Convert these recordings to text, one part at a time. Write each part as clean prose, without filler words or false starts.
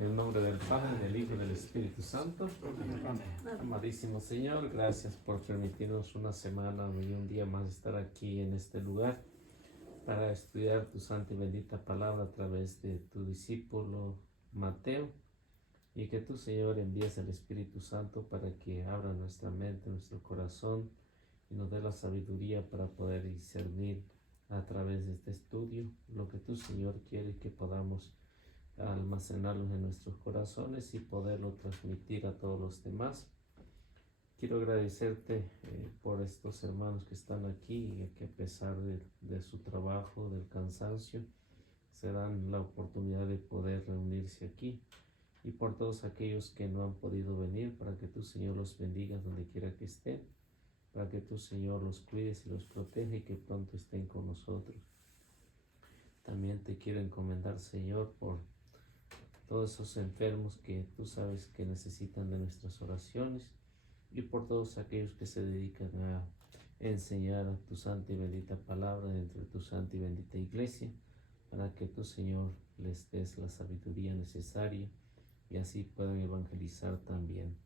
En el nombre del Padre, del Hijo y del Espíritu Santo. Amén. Amadísimo Señor, gracias por permitirnos una semana y un día más estar aquí en este lugar para estudiar tu santa y bendita palabra a través de tu discípulo Mateo, y que tú, Señor, envíes el Espíritu Santo para que abra nuestra mente, nuestro corazón y nos dé la sabiduría para poder discernir a través de este estudio lo que tú, Señor, quiere que podamos almacenarlos en nuestros corazones y poderlo transmitir a todos los demás. Quiero agradecerte por estos hermanos que están aquí y que a pesar de su trabajo, del cansancio, se dan la oportunidad de poder reunirse aquí, y por todos aquellos que no han podido venir, para que tú, Señor, los bendigas donde quiera que estén, para que tú, Señor, los cuides y los proteja y que pronto estén con nosotros. También te quiero encomendar, Señor, por todos esos enfermos que tú sabes que necesitan de nuestras oraciones, y por todos aquellos que se dedican a enseñar tu santa y bendita palabra dentro de tu santa y bendita iglesia, para que tú, Señor, les des la sabiduría necesaria y así puedan evangelizar también.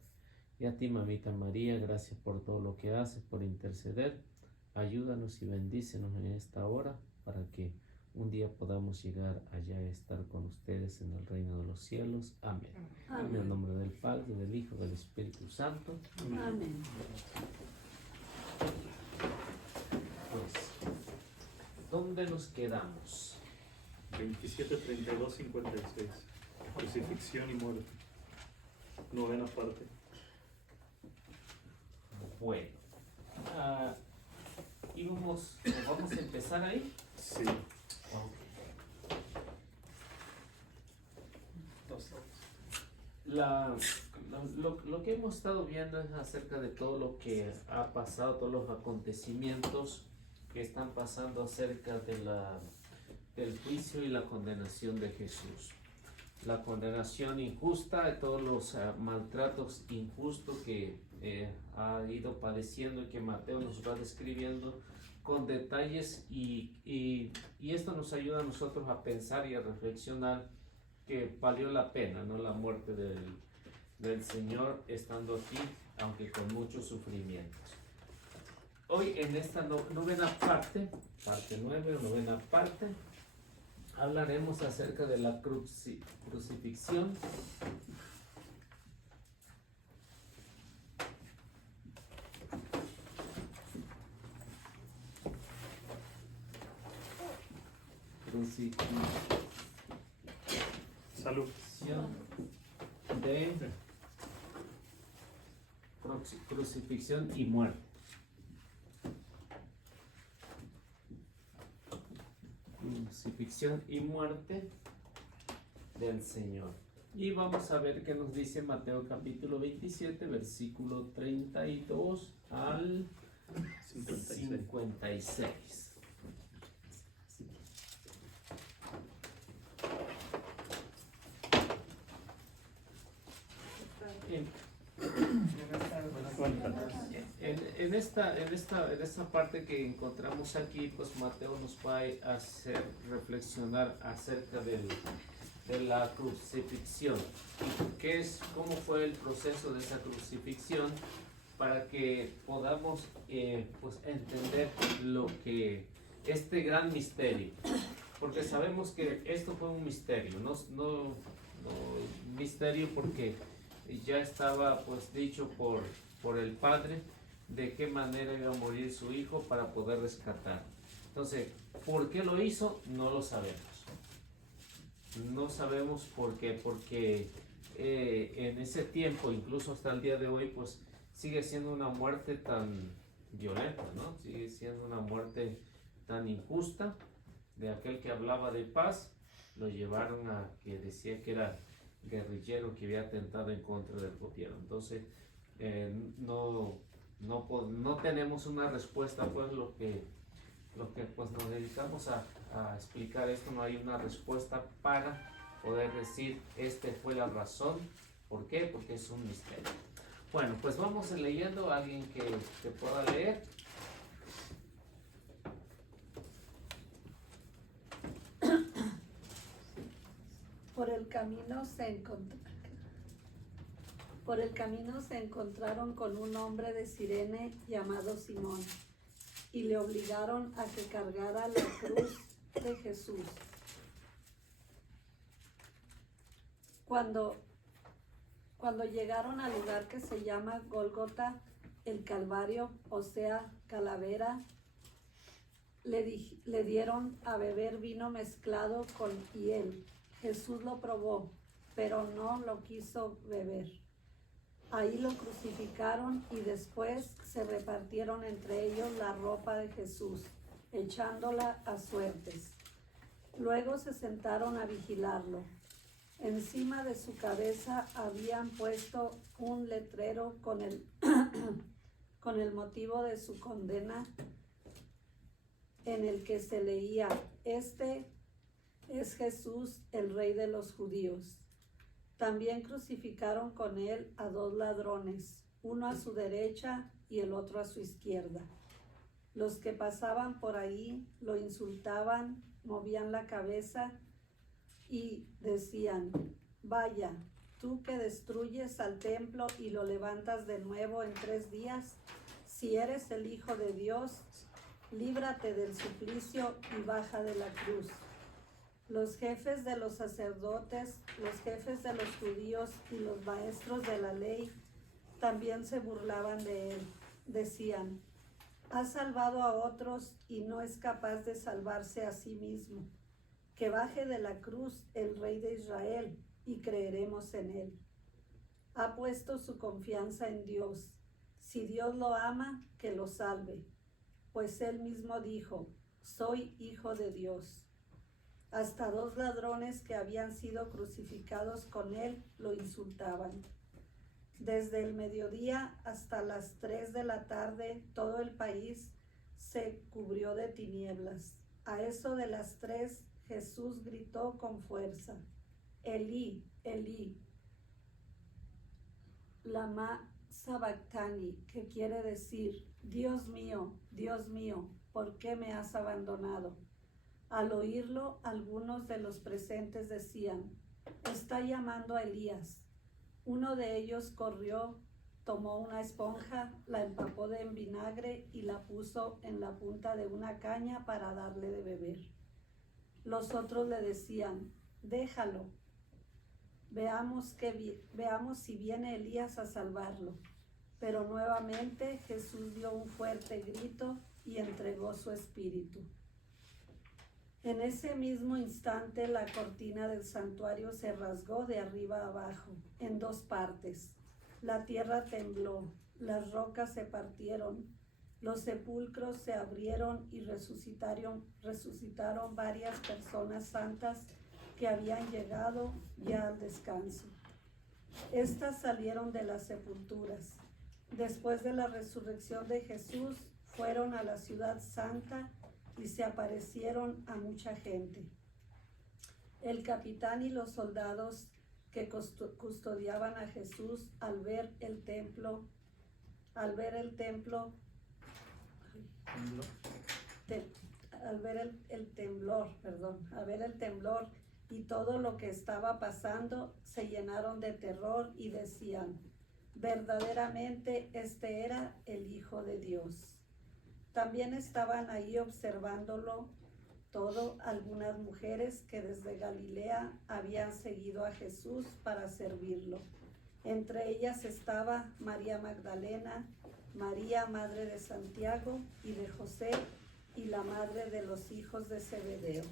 Y a ti, mamita María, gracias por todo lo que haces, por interceder. Ayúdanos y bendícenos en esta hora para que un día podamos llegar allá a estar con ustedes en el reino de los cielos. Amén. Amén. En el nombre del Padre, del Hijo, del Espíritu Santo. Amén. Amén. Pues, ¿dónde nos quedamos? 27, 32, 56. Crucifixión y muerte. Novena parte. Bueno, y vamos a empezar ahí. Sí. Lo que hemos estado viendo es acerca de todo lo que ha pasado, todos los acontecimientos que están pasando acerca del juicio y la condenación de Jesús. La condenación injusta de todos los maltratos injustos que ha ido padeciendo y que Mateo nos va describiendo con detalles, y esto nos ayuda a nosotros a pensar y a reflexionar que valió la pena, ¿no?, la muerte del Señor estando aquí, aunque con muchos sufrimientos. Hoy en esta novena parte 9 o novena parte, hablaremos acerca de la crucifixión Salud. De crucifixión y muerte. Crucifixión y muerte del Señor. Y vamos a ver qué nos dice Mateo capítulo 27, versículo 32 al 56. En esta parte que encontramos aquí, pues Mateo nos va a hacer reflexionar acerca de la crucifixión. ¿Cómo fue el proceso de esa crucifixión? Para que podamos pues entender lo que este gran misterio, porque sabemos que esto fue un misterio, no misterio porque ya estaba pues dicho por el Padre de qué manera iba a morir su hijo para poder rescatar. Entonces, ¿por qué lo hizo? No lo sabemos. No sabemos por qué, porque en ese tiempo, incluso hasta el día de hoy, pues sigue siendo una muerte tan violenta, ¿no? Sigue siendo una muerte tan injusta. De aquel que hablaba de paz, lo llevaron a que decía que era guerrillero que había atentado en contra del gobierno. Entonces, no tenemos una respuesta, pues lo que pues nos dedicamos a explicar esto, no hay una respuesta para poder decir fue la razón. ¿Por qué? Porque es un misterio. Bueno, pues vamos leyendo. Alguien que pueda leer. Por el camino se encontraron con un hombre de Cirene llamado Simón y le obligaron a que cargara la cruz de Jesús. Cuando llegaron al lugar que se llama Gólgota, el Calvario, o sea, calavera, le dieron a beber vino mezclado con hiel. Jesús lo probó, pero no lo quiso beber. Ahí lo crucificaron y después se repartieron entre ellos la ropa de Jesús, echándola a suertes. Luego se sentaron a vigilarlo. Encima de su cabeza habían puesto un letrero con el motivo de su condena, en el que se leía: Este es Jesús, el Rey de los Judíos. También crucificaron con él a 2 ladrones, uno a su derecha y el otro a su izquierda. Los que pasaban por ahí lo insultaban, movían la cabeza y decían: Vaya, tú que destruyes al templo y lo levantas de nuevo en 3 días, si eres el Hijo de Dios, líbrate del suplicio y baja de la cruz. Los jefes de los sacerdotes, los jefes de los judíos y los maestros de la ley también se burlaban de él. Decían: ha salvado a otros y no es capaz de salvarse a sí mismo. Que baje de la cruz el Rey de Israel y creeremos en él. Ha puesto su confianza en Dios. Si Dios lo ama, que lo salve, pues él mismo dijo: soy hijo de Dios. Hasta 2 ladrones que habían sido crucificados con él lo insultaban. Desde el mediodía hasta las 3 de la tarde, todo el país se cubrió de tinieblas. A eso de las 3, Jesús gritó con fuerza: Elí, Elí, lama sabactani, que quiere decir: Dios mío, ¿por qué me has abandonado? Al oírlo, algunos de los presentes decían: está llamando a Elías. Uno de ellos corrió, tomó una esponja, la empapó en vinagre y la puso en la punta de una caña para darle de beber. Los otros le decían: déjalo, veamos si viene Elías a salvarlo. Pero nuevamente Jesús dio un fuerte grito y entregó su espíritu. En ese mismo instante la cortina del santuario se rasgó de arriba a abajo, en 2 partes. La tierra tembló, las rocas se partieron, los sepulcros se abrieron y resucitaron varias personas santas que habían llegado ya al descanso. Estas salieron de las sepulturas. Después de la resurrección de Jesús, fueron a la ciudad santa y se aparecieron a mucha gente. El capitán y los soldados que custodiaban a Jesús al ver el temblor y todo lo que estaba pasando, se llenaron de terror y decían: verdaderamente este era el Hijo de Dios. También estaban ahí observándolo todo algunas mujeres que desde Galilea habían seguido a Jesús para servirlo. Entre ellas estaba María Magdalena, María, madre de Santiago y de José, y la madre de los hijos de Zebedeo.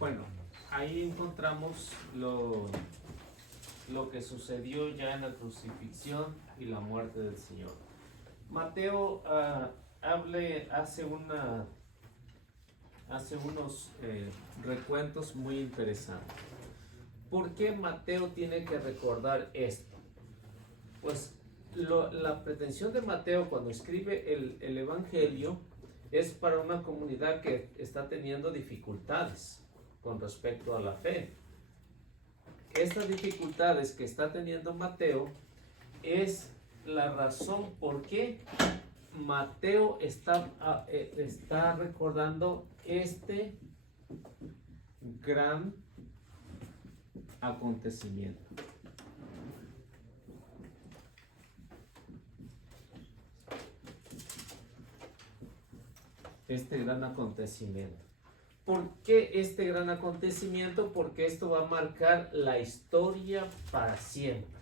Bueno, ahí encontramos lo que sucedió ya en la crucifixión y la muerte del Señor. Mateo hace unos recuentos muy interesantes. ¿Por qué Mateo tiene que recordar esto? Pues la pretensión de Mateo cuando escribe el Evangelio es para una comunidad que está teniendo dificultades con respecto a la fe. Estas dificultades que está teniendo Mateo es la razón por qué Mateo está recordando este gran acontecimiento. Este gran acontecimiento. ¿Por qué este gran acontecimiento? Porque esto va a marcar la historia para siempre.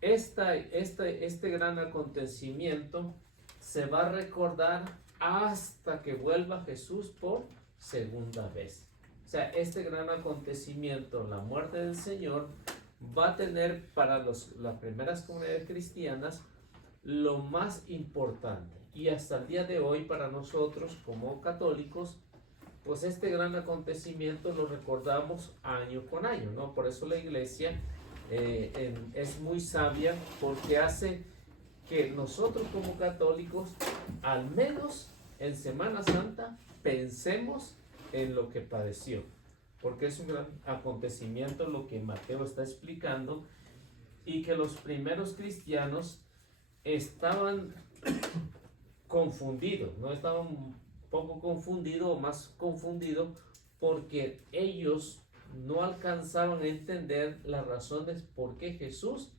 Este gran acontecimiento se va a recordar hasta que vuelva Jesús por segunda vez. O sea, este gran acontecimiento, la muerte del Señor, va a tener para las primeras comunidades cristianas lo más importante. Y hasta el día de hoy para nosotros como católicos, pues este gran acontecimiento lo recordamos año con año, ¿no? Por eso la iglesia es muy sabia, porque hace que nosotros como católicos, al menos en Semana Santa, pensemos en lo que padeció, porque es un gran acontecimiento lo que Mateo está explicando, y que los primeros cristianos estaban confundidos, no estaban un poco confundidos o más confundidos, porque ellos no alcanzaban a entender las razones por qué Jesús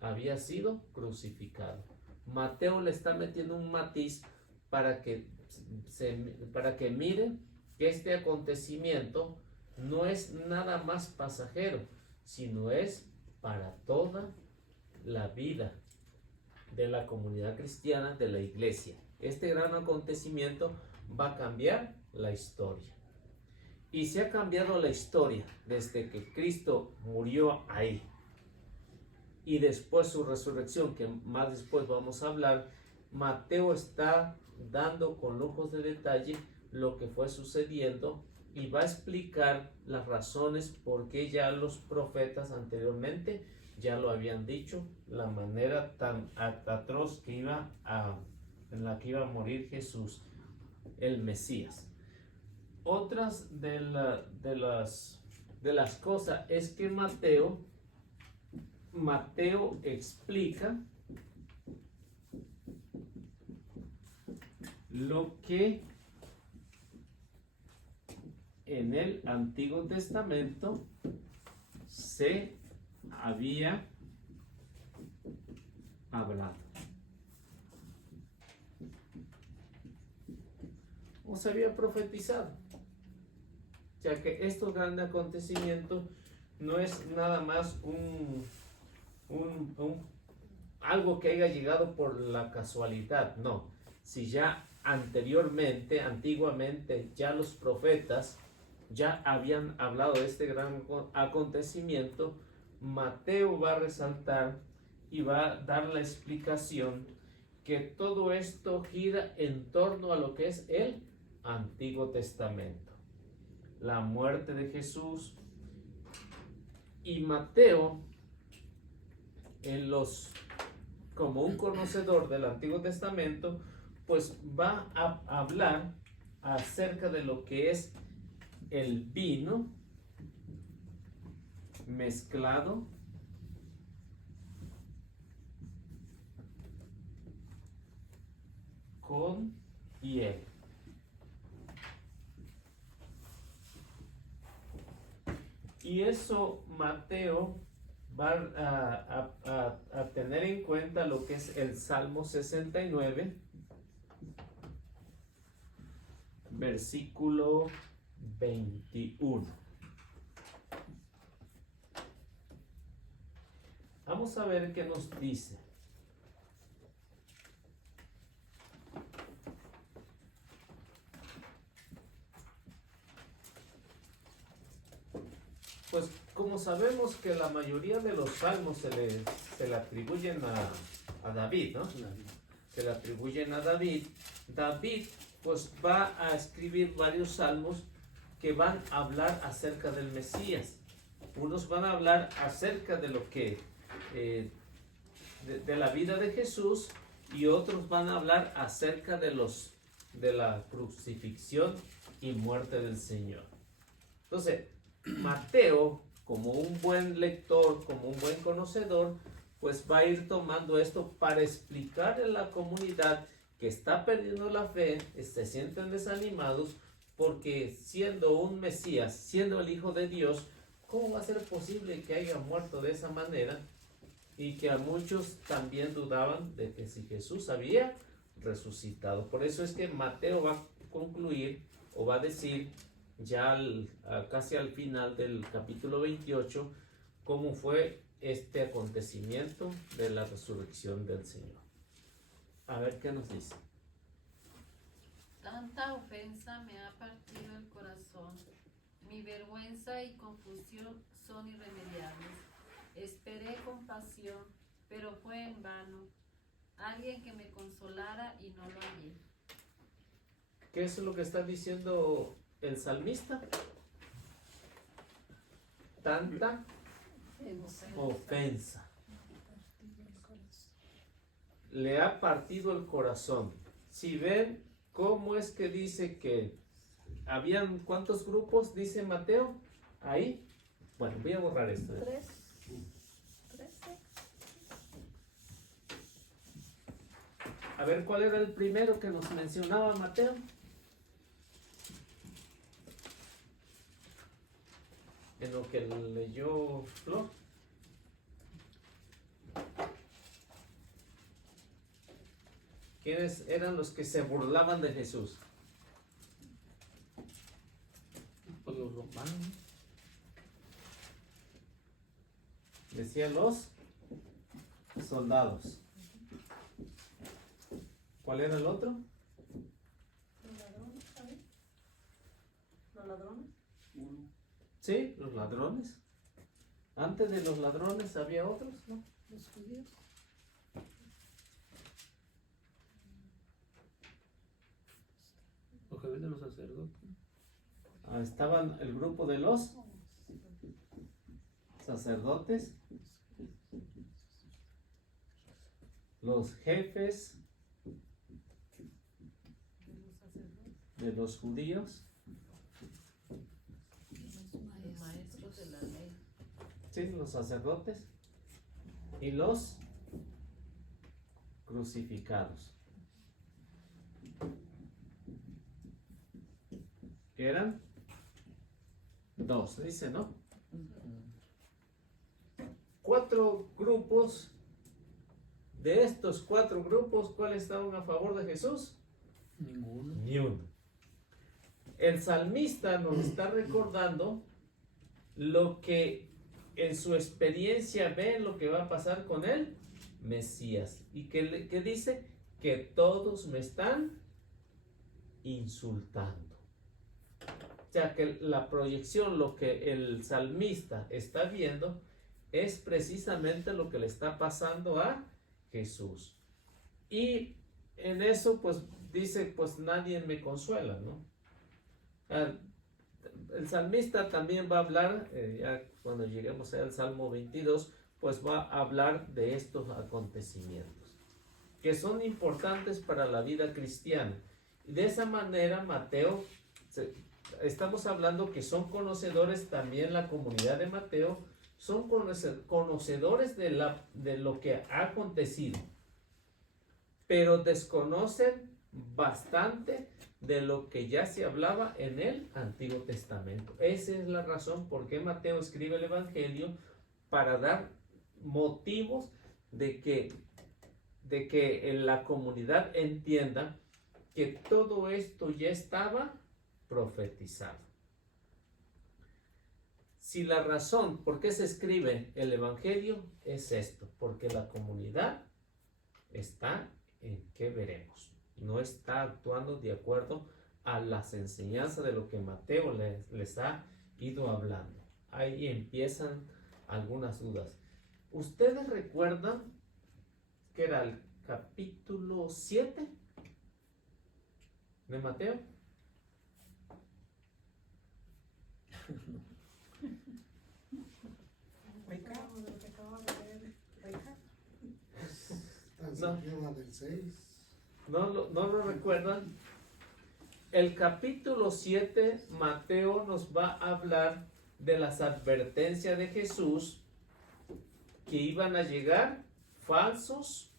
había sido crucificado. Mateo le está metiendo un matiz para que miren que este acontecimiento no es nada más pasajero, sino es para toda la vida de la comunidad cristiana, de la iglesia. Este gran acontecimiento va a cambiar la historia. Y se ha cambiado la historia desde que Cristo murió ahí y después su resurrección, que más después vamos a hablar. Mateo está dando con lujos de detalle lo que fue sucediendo y va a explicar las razones por qué ya los profetas anteriormente ya lo habían dicho, la manera tan atroz en la que iba a morir Jesús, el Mesías. Otras de las cosas es que Mateo explica lo que en el Antiguo Testamento se había hablado o se había profetizado, ya que estos grandes acontecimientos no es nada más algo que haya llegado por la casualidad, no. Si ya antiguamente, ya los profetas ya habían hablado de este gran acontecimiento, Mateo va a resaltar y va a dar la explicación que todo esto gira en torno a lo que es el Antiguo Testamento, la muerte de Jesús. Y Mateo, como un conocedor del Antiguo Testamento, pues va a hablar acerca de lo que es el vino mezclado con hiel. Y eso Mateo va a tener en cuenta lo que es el Salmo 69, versículo 21. Vamos a ver qué nos dice. Pues como sabemos que la mayoría de los salmos se le atribuyen a David, ¿no? Se le atribuyen a David. David pues va a escribir varios salmos que van a hablar acerca del Mesías. Unos van a hablar acerca de lo que de la vida de Jesús, y otros van a hablar acerca de la crucifixión y muerte del Señor. Entonces, Mateo, como un buen lector, como un buen conocedor, pues va a ir tomando esto para explicarle a la comunidad que está perdiendo la fe, se sienten desanimados, porque siendo un Mesías, siendo el Hijo de Dios, ¿cómo va a ser posible que haya muerto de esa manera? Y que a muchos también dudaban de que si Jesús había resucitado. Por eso es que Mateo va a concluir o va a decir ya casi al final del capítulo 28 cómo fue este acontecimiento de la resurrección del Señor. A ver qué nos dice. Tanta ofensa me ha partido el corazón. Mi vergüenza y confusión son irremediables. Esperé compasión, pero fue en vano. Alguien que me consolara y no lo hallé. ¿Qué es lo que está diciendo el salmista? Tanta ofensa. Le ha partido el corazón. Si ven cómo es que dice que habían, ¿cuántos grupos dice Mateo? Ahí. Bueno, voy a borrar esto. 13. A ver, ¿cuál era el primero que nos mencionaba Mateo? En lo que leyó Flor. ¿Quiénes eran los que se burlaban de Jesús? Pues los romanos. Decía los soldados. ¿Cuál era el otro? ¿Los ladrones, sabes? ¿Los ladrones? Sí, los ladrones. Antes de los ladrones había otros, ¿no? Los judíos. Los jefes de los sacerdotes. Estaban el grupo de los sacerdotes, los jefes de los judíos, Los maestros de la ley. sí, los sacerdotes y los crucificados. ¿Qué eran? Dos, dice, ¿no? 4 grupos. De estos 4 grupos, ¿cuáles estaban a favor de Jesús? Ninguno. Ni uno. El salmista nos está recordando lo que en su experiencia ve lo que va a pasar con el Mesías. ¿Y qué dice? Que todos me están insultando. O sea que la proyección, lo que el salmista está viendo, es precisamente lo que le está pasando a Jesús. Y en eso pues dice, pues nadie me consuela, ¿no? El salmista también va a hablar, ya cuando lleguemos al Salmo 22, pues va a hablar de estos acontecimientos que son importantes para la vida cristiana. Y de esa manera Mateo, estamos hablando que son conocedores también, la comunidad de Mateo, son conocedores de lo que ha acontecido, pero desconocen bastante de lo que ya se hablaba en el Antiguo Testamento. Esa es la razón por qué Mateo escribe el Evangelio, para dar motivos de que la comunidad entienda que todo esto ya estaba profetizado. Si la razón por qué se escribe el Evangelio es esto, porque la comunidad está en qué veremos, no está actuando de acuerdo a las enseñanzas de lo que Mateo les ha ido hablando. Ahí empiezan algunas dudas. ¿Ustedes recuerdan que era el capítulo 7 de Mateo? No. Del 6. ¿No lo recuerdan? El capítulo 7, Mateo nos va a hablar de las advertencias de Jesús que iban a llegar falsos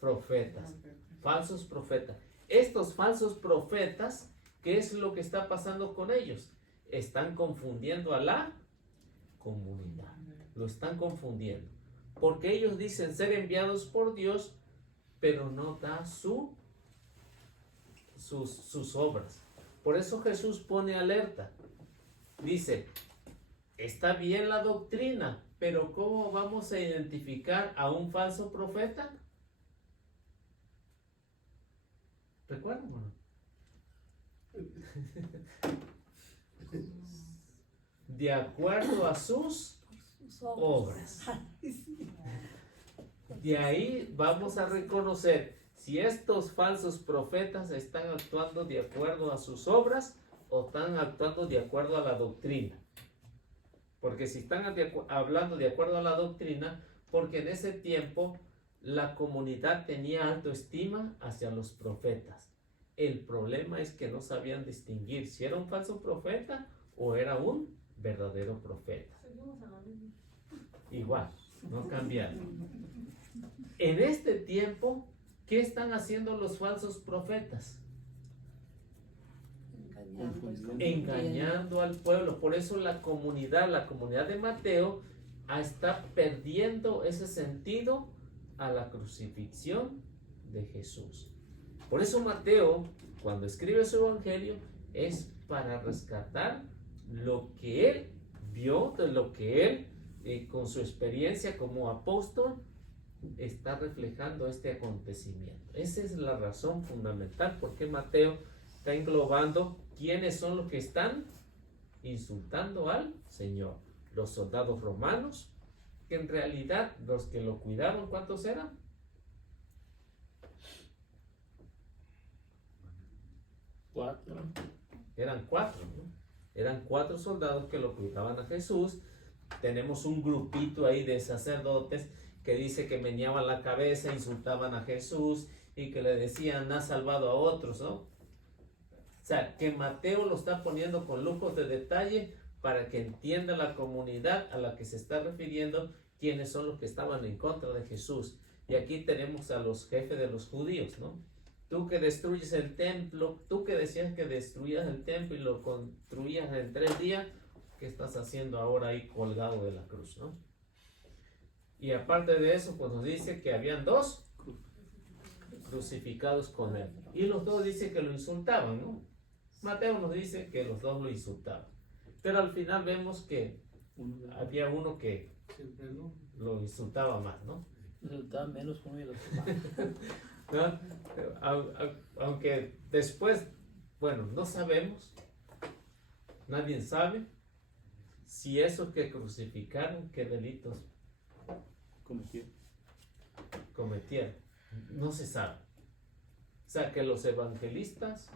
profetas. Falsos profetas. Estos falsos profetas, ¿qué es lo que está pasando con ellos? Están confundiendo a la comunidad. Lo están confundiendo. Porque ellos dicen ser enviados por Dios, pero no da sus obras. Por eso Jesús pone alerta. Dice, está bien la doctrina, pero ¿cómo vamos a identificar a un falso profeta? ¿Recuerdan o no? De acuerdo a sus obras. De ahí vamos a reconocer si estos falsos profetas están actuando de acuerdo a sus obras o están actuando de acuerdo a la doctrina. Porque si están hablando de acuerdo a la doctrina, porque en ese tiempo la comunidad tenía alta estima hacia los profetas. El problema es que no sabían distinguir si era un falso profeta o era un verdadero profeta. Igual, no cambiaron. En este tiempo, ¿qué están haciendo los falsos profetas? Engañando al pueblo. Por eso la comunidad de Mateo está perdiendo ese sentido a la crucifixión de Jesús. Por eso Mateo, cuando escribe su evangelio, es para rescatar lo que él vio, de lo que él, con su experiencia como apóstol, está reflejando este acontecimiento. Esa es la razón fundamental por qué Mateo está englobando quiénes son los que están insultando al Señor. Los soldados romanos, que en realidad los que lo cuidaron, ¿cuántos eran? Eran cuatro, ¿no? Eran 4 soldados que lo cuidaban a Jesús. Tenemos un grupito ahí de sacerdotes que dice que meneaban la cabeza, insultaban a Jesús y que le decían, has salvado a otros, ¿no? O sea, que Mateo lo está poniendo con lujos de detalle para que entienda la comunidad a la que se está refiriendo quiénes son los que estaban en contra de Jesús. Y aquí tenemos a los jefes de los judíos, ¿no? Tú que destruyes el templo, tú que decías que destruías el templo y lo construías en 3 días, ¿qué estás haciendo ahora ahí colgado de la cruz, no? Y aparte de eso, pues nos dice que habían 2 crucificados con él. Y los 2 dicen que lo insultaban, ¿no? Mateo nos dice que los 2 lo insultaban. Pero al final vemos que había uno que lo insultaba más, ¿no? Insultaba menos como los demás. ¿No? Aunque después, bueno, no sabemos, nadie sabe si esos que crucificaron, qué delitos cometieron. No se sabe. O sea que los evangelistas,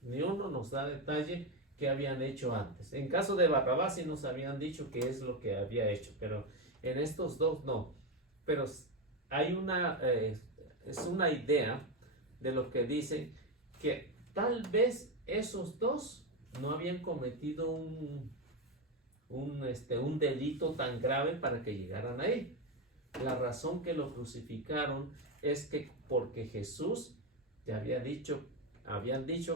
ni uno nos da detalle qué habían hecho antes. En caso de Barrabás sí nos habían dicho qué es lo que había hecho, pero en estos 2 no. Pero hay es una idea de lo que dicen que tal vez esos 2 no habían cometido un delito tan grave para que llegaran ahí. La razón que lo crucificaron es que porque Jesús te habían dicho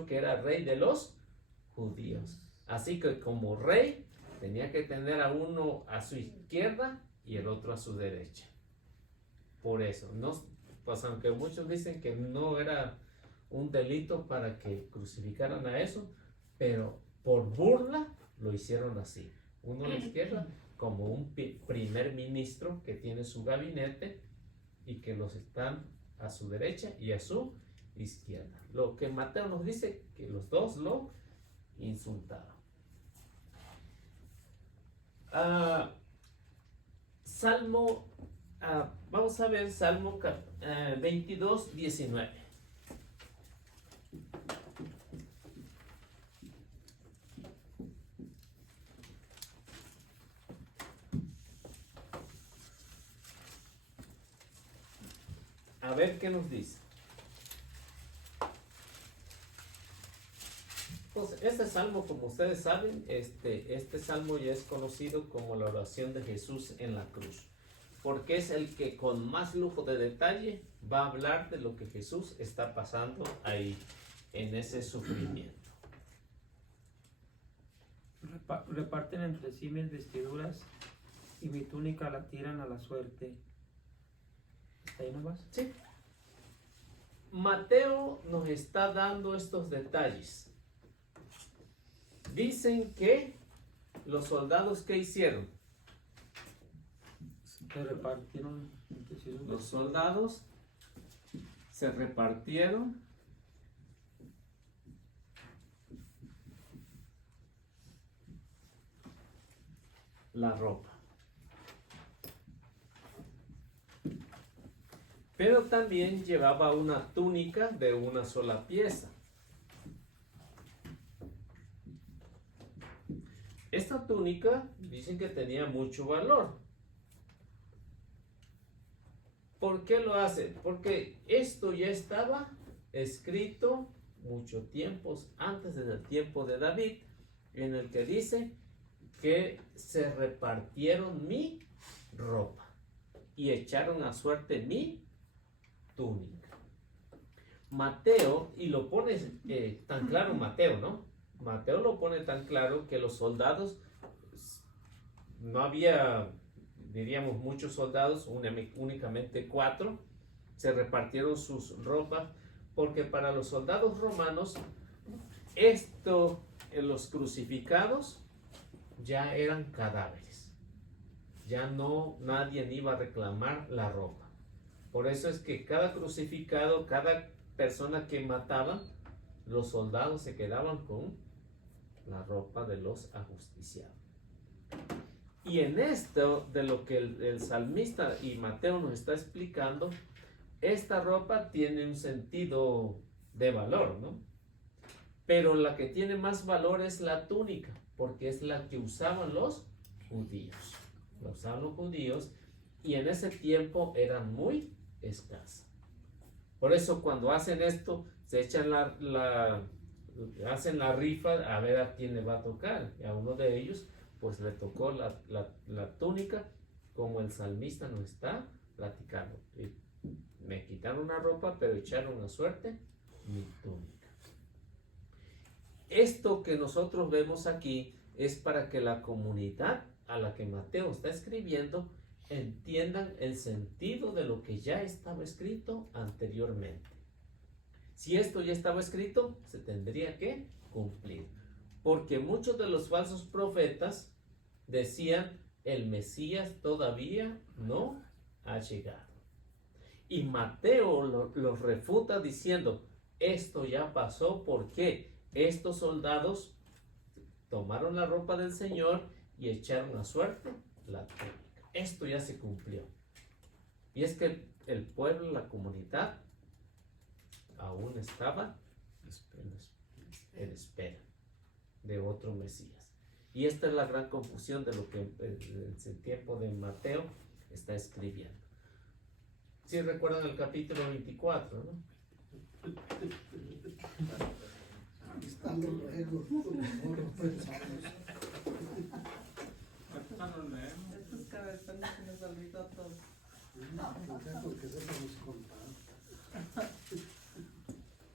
que era rey de los judíos. Así que como rey tenía que tener a uno a su izquierda y el otro a su derecha. Por eso, pues aunque muchos dicen que no era un delito para que crucificaran a eso, pero por burla lo hicieron así. Uno a la izquierda como un primer ministro que tiene su gabinete y que los están a su derecha y a su izquierda. Lo que Mateo nos dice que los 2 lo insultaron. Salmo, vamos a ver Salmo 22, 19. A ver qué nos dice. Pues este salmo, como ustedes saben, este salmo ya es conocido como la oración de Jesús en la cruz. porque es el que con más lujo de detalle va a hablar de lo que Jesús está pasando ahí, en ese sufrimiento. Reparten entre sí mis vestiduras y mi túnica la tiran a la suerte. ¿Ahí nomás? Sí. Mateo nos está dando estos detalles. Dicen que los soldados, ¿qué hicieron? Se repartieron entre sí sus Los soldados se repartieron la ropa. Pero también llevaba una túnica de una sola pieza. Esta túnica dicen que tenía mucho valor. ¿Por qué lo hacen? Porque esto ya estaba escrito muchos tiempos antes del tiempo de David, en el que dice que se repartieron mi ropa y echaron a suerte mi túnica. Mateo, y lo pone tan claro Mateo, ¿no? Mateo lo pone tan claro que los soldados, no había, diríamos, muchos soldados, únicamente 4, se repartieron sus ropas, porque para los soldados romanos, los crucificados ya eran cadáveres. Ya no, nadie iba a reclamar la ropa. Por eso es que cada crucificado, cada persona que mataban, los soldados se quedaban con la ropa de los ajusticiados. Y en esto, de lo que el salmista y Mateo nos está explicando, esta ropa tiene un sentido de valor, ¿no? Pero la que tiene más valor es la túnica, porque es la que usaban los judíos. La usaban los judíos y en ese tiempo eran muy escasas. Por eso cuando hacen esto, se echan hacen la rifa a ver a quién le va a tocar. Y a uno de ellos pues le tocó la túnica, como el salmista nos está platicando. Y me quitaron una ropa, pero echaron a suerte mi túnica. Esto que nosotros vemos aquí es para que la comunidad a la que Mateo está escribiendo entiendan el sentido de lo que ya estaba escrito anteriormente. Si esto ya estaba escrito, se tendría que cumplir. Porque muchos de los falsos profetas decían, el Mesías todavía no ha llegado. Y Mateo los refuta diciendo, esto ya pasó porque estos soldados tomaron la ropa del Señor y echaron a suerte la túnica. Esto ya se cumplió. Y es que el pueblo, la comunidad, aún estaba en espera de otro Mesías. Y esta es la gran confusión de lo que en el tiempo de Mateo está escribiendo. Si recuerdan el capítulo 24, ¿no? Están los luego, como los pensamos. Estos cabezones se nos olvidó todo. Porque se nos contar.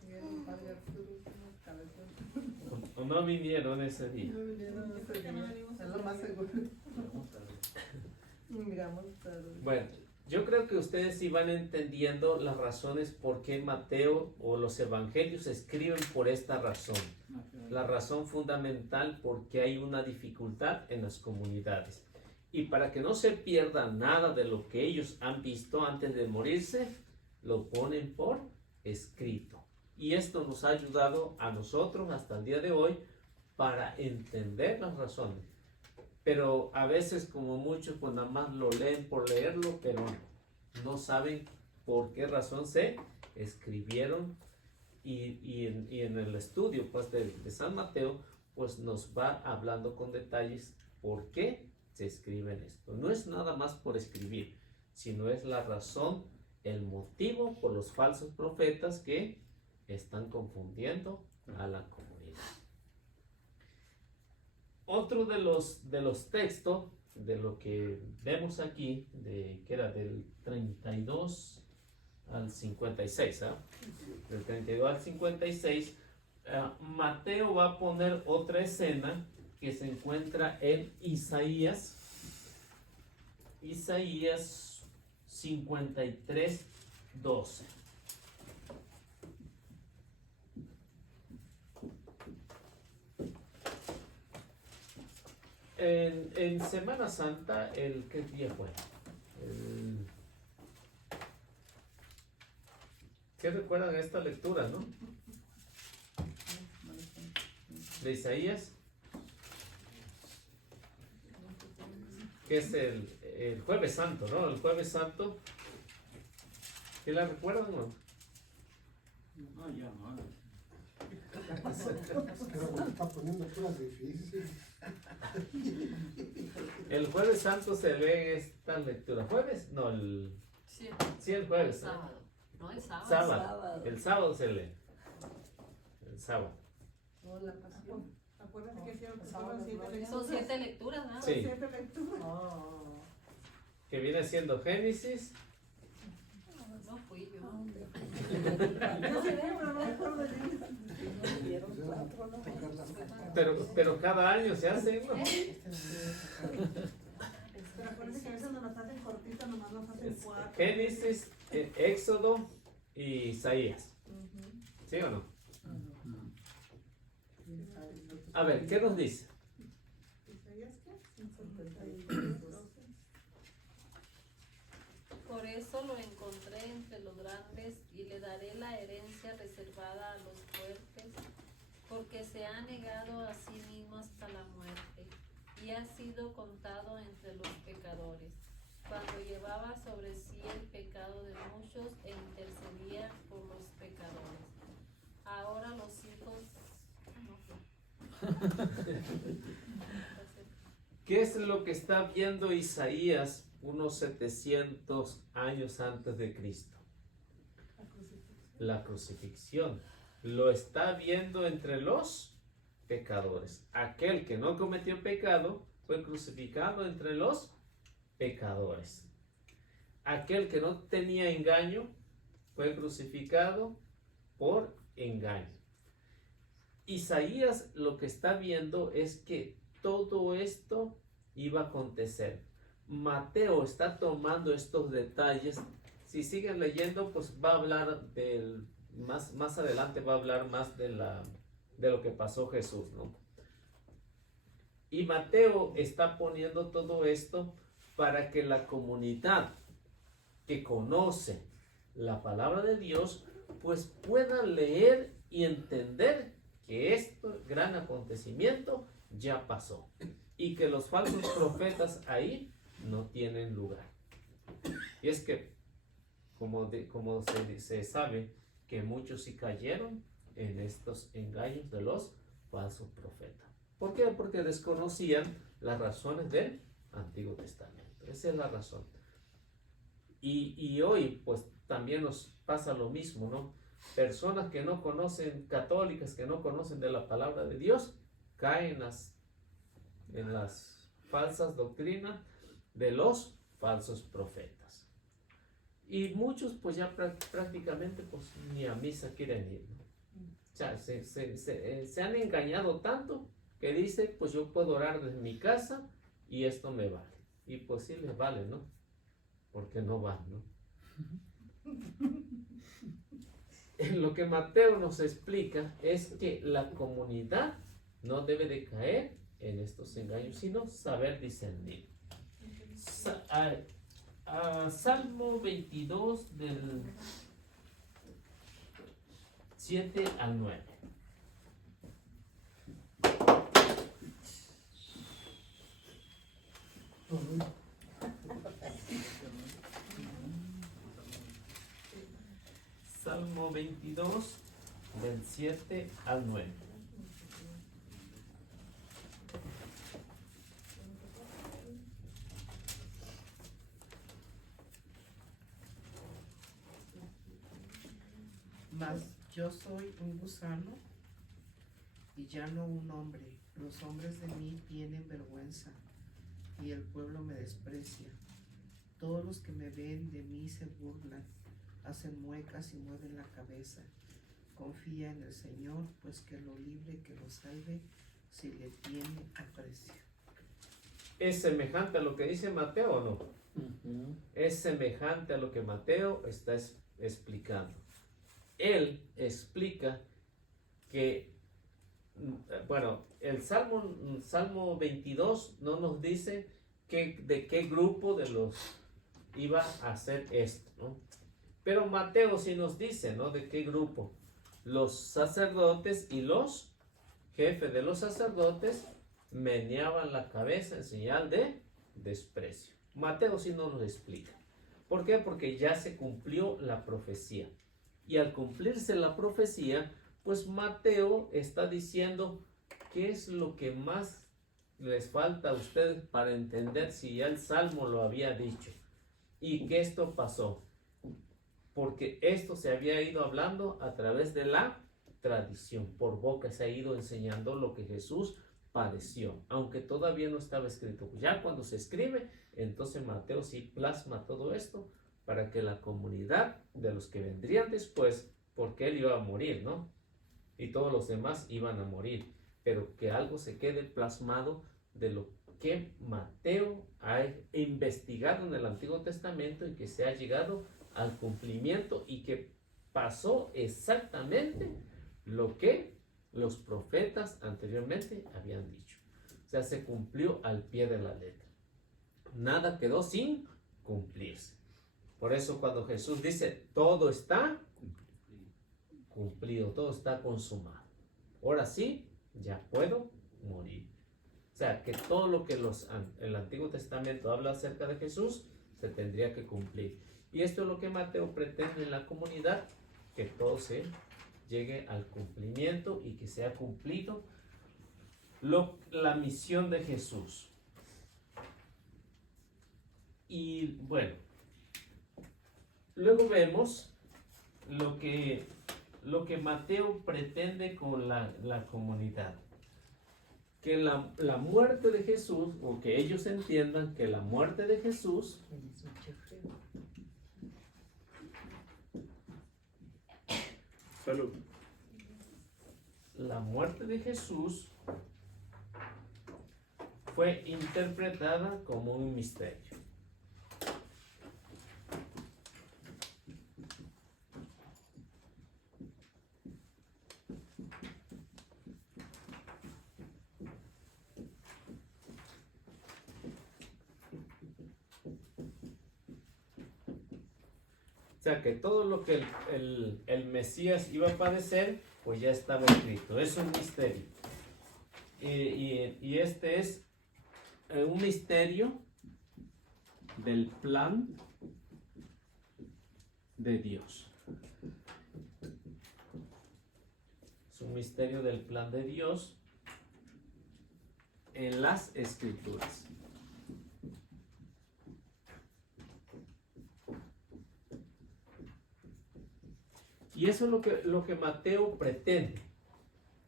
Vieron padre Arturo, unos cabezones. ¿O no vinieron ese día? No vinieron ese día. Es lo más seguro. Miramos tarde. Bueno, yo creo que ustedes sí van entendiendo las razones por qué Mateo o los evangelios escriben por esta razón. La razón fundamental porque hay una dificultad en las comunidades. Y para que no se pierda nada de lo que ellos han visto antes de morirse, lo ponen por escrito. Y esto nos ha ayudado a nosotros hasta el día de hoy para entender las razones. Pero a veces, como muchos, pues nada más lo leen por leerlo, pero no saben por qué razón se escribieron. Y en el estudio pues, de San Mateo, pues nos va hablando con detalles por qué se escriben esto. No es nada más por escribir, sino es la razón, el motivo por los falsos profetas que están confundiendo a la comunidad. Otro de los textos de lo que vemos aquí, que era del 32 al 56, ¿ah? Del 32 al 56, Mateo va a poner otra escena que se encuentra en Isaías 53, 12. En Semana Santa, ¿qué día fue? ¿Qué recuerdan de esta lectura, no? De Isaías, que es el Jueves Santo, ¿no? El Jueves Santo, ¿qué la recuerdan, no? No, ya no. Creo que me está poniendo puras difíciles. El Jueves Santo se lee esta lectura. ¿Jueves? No, Sí, sí, el jueves. sábado. No, el sábado. Sábado. El sábado se lee. El sábado. O la pasión. Acuérdate que hicieron que fueron 7 lecturas. Son 7 lecturas, ¿no? Sí. 7 lecturas. Que viene siendo Génesis. No fui yo. Yo sé, pero no me acuerdo de ellos. Tocar las campanas. Pero cada año se hace, ¿no? Pero acuérdate que a veces nos las hacen cortitas, nomás nos hacen 4. Génesis, Éxodo y Isaías. ¿Sí o no? A ver, ¿qué nos dice? ¿Isaías qué? 52. Por eso lo encontré entre los grandes y le daré la herencia reservada a los fuertes, porque se ha negado a sí mismo hasta la muerte y ha sido contado entre los pecadores, cuando llevaba sobre sí el pecado de muchos e intercedía por los pecadores. Ahora los hijos... ¿Qué es lo que está viendo Isaías unos 700 años antes de Cristo? La crucifixión. Lo está viendo entre los pecadores. Aquel que no cometió pecado fue crucificado entre los pecadores. Aquel que no tenía engaño fue crucificado por engaño. Isaías lo que está viendo es que todo esto iba a acontecer. Mateo está tomando estos detalles. Si siguen leyendo, pues va a hablar más adelante va a hablar más de lo que pasó Jesús, ¿no? Y Mateo está poniendo todo esto para que la comunidad que conoce la palabra de Dios, pues pueda leer y entender que este gran acontecimiento ya pasó y que los falsos profetas ahí no tienen lugar. Y es que, como se sabe, que muchos sí cayeron en estos engaños de los falsos profetas. ¿Por qué? Porque desconocían las razones del Antiguo Testamento. Esa es la razón. Y hoy, pues, también nos pasa lo mismo, ¿no? Personas que no conocen, católicas que no conocen de la palabra de Dios, caen en las falsas doctrinas de los falsos profetas. Y muchos pues ya prácticamente pues ni a misa quieren ir, ¿no? O sea, se han engañado tanto que dice, pues yo puedo orar desde mi casa y esto me vale. Y pues sí les vale, ¿no? Porque no van, ¿no? Lo que Mateo nos explica es que la comunidad no debe de caer en estos engaños, sino saber discernir. Salmo 22 del 7 al 9. Salmo 22 del 7 al 9. Mas yo soy un gusano y ya no un hombre. Los hombres de mí tienen vergüenza. y el pueblo me desprecia. Todos los que me ven de mí se burlan, hacen muecas y mueven la cabeza. Confía en el Señor, pues que lo libre, que lo salve, si le tiene aprecio. ¿Es semejante a lo que dice Mateo o no? Es semejante a lo que Mateo está explicando. Él explica que, bueno, el Salmo 22 no nos dice de qué grupo de los iba a hacer esto, ¿no? Pero Mateo sí nos dice, ¿no? De qué grupo. Los sacerdotes y los jefes de los sacerdotes meneaban la cabeza en señal de desprecio. Mateo sí nos lo explica. ¿Por qué? Porque ya se cumplió la profecía. Y al cumplirse la profecía, pues Mateo está diciendo qué es lo que más les falta a ustedes para entender si ya el Salmo lo había dicho. Y que esto pasó. Porque esto se había ido hablando a través de la tradición. Por boca se ha ido enseñando lo que Jesús padeció, aunque todavía no estaba escrito. Ya cuando se escribe, entonces Mateo sí plasma todo esto para que la comunidad de los que vendrían después, porque él iba a morir, ¿no? Y todos los demás iban a morir, pero que algo se quede plasmado de lo que Mateo ha investigado en el Antiguo Testamento y que se ha llegado al cumplimiento y que pasó exactamente lo que los profetas anteriormente habían dicho. O sea, se cumplió al pie de la letra. Nada quedó sin cumplirse. Por eso cuando Jesús dice, todo está cumplido, todo está consumado. Ahora sí, ya puedo morir. O sea, que todo lo que el Antiguo Testamento habla acerca de Jesús, se tendría que cumplir. Y esto es lo que Mateo pretende en la comunidad, que todo se llegue al cumplimiento y que sea cumplido la misión de Jesús. Y bueno, luego vemos lo que Mateo pretende con la comunidad. Que la muerte de Jesús, o que ellos entiendan que la muerte de Jesús Salud. La muerte de Jesús fue interpretada como un misterio. O sea que todo lo que el Mesías iba a padecer, pues ya estaba escrito. Es un misterio. Y este es un misterio del plan de Dios. Es un misterio del plan de Dios en las Escrituras. Y eso es lo que Mateo pretende,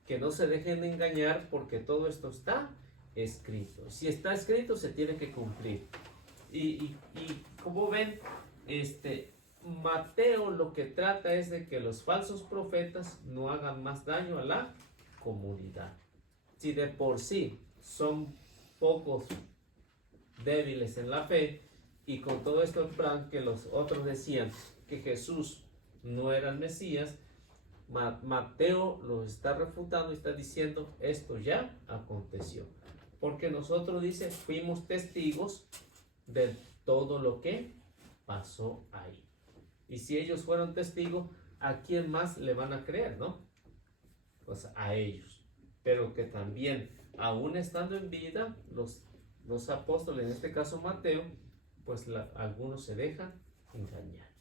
que no se dejen de engañar porque todo esto está escrito. Si está escrito, se tiene que cumplir. Y como ven, Mateo lo que trata es de que los falsos profetas no hagan más daño a la comunidad. Si de por sí son pocos débiles en la fe, y con todo esto el plan que los otros decían que Jesús no era el Mesías, Mateo lo está refutando y está diciendo esto ya aconteció, porque nosotros, dice, fuimos testigos de todo lo que pasó ahí. Y si ellos fueron testigos, ¿a quién más le van a creer, no? Pues a ellos. Pero que también, aún estando en vida, los apóstoles, en este caso Mateo, pues algunos se dejan engañar.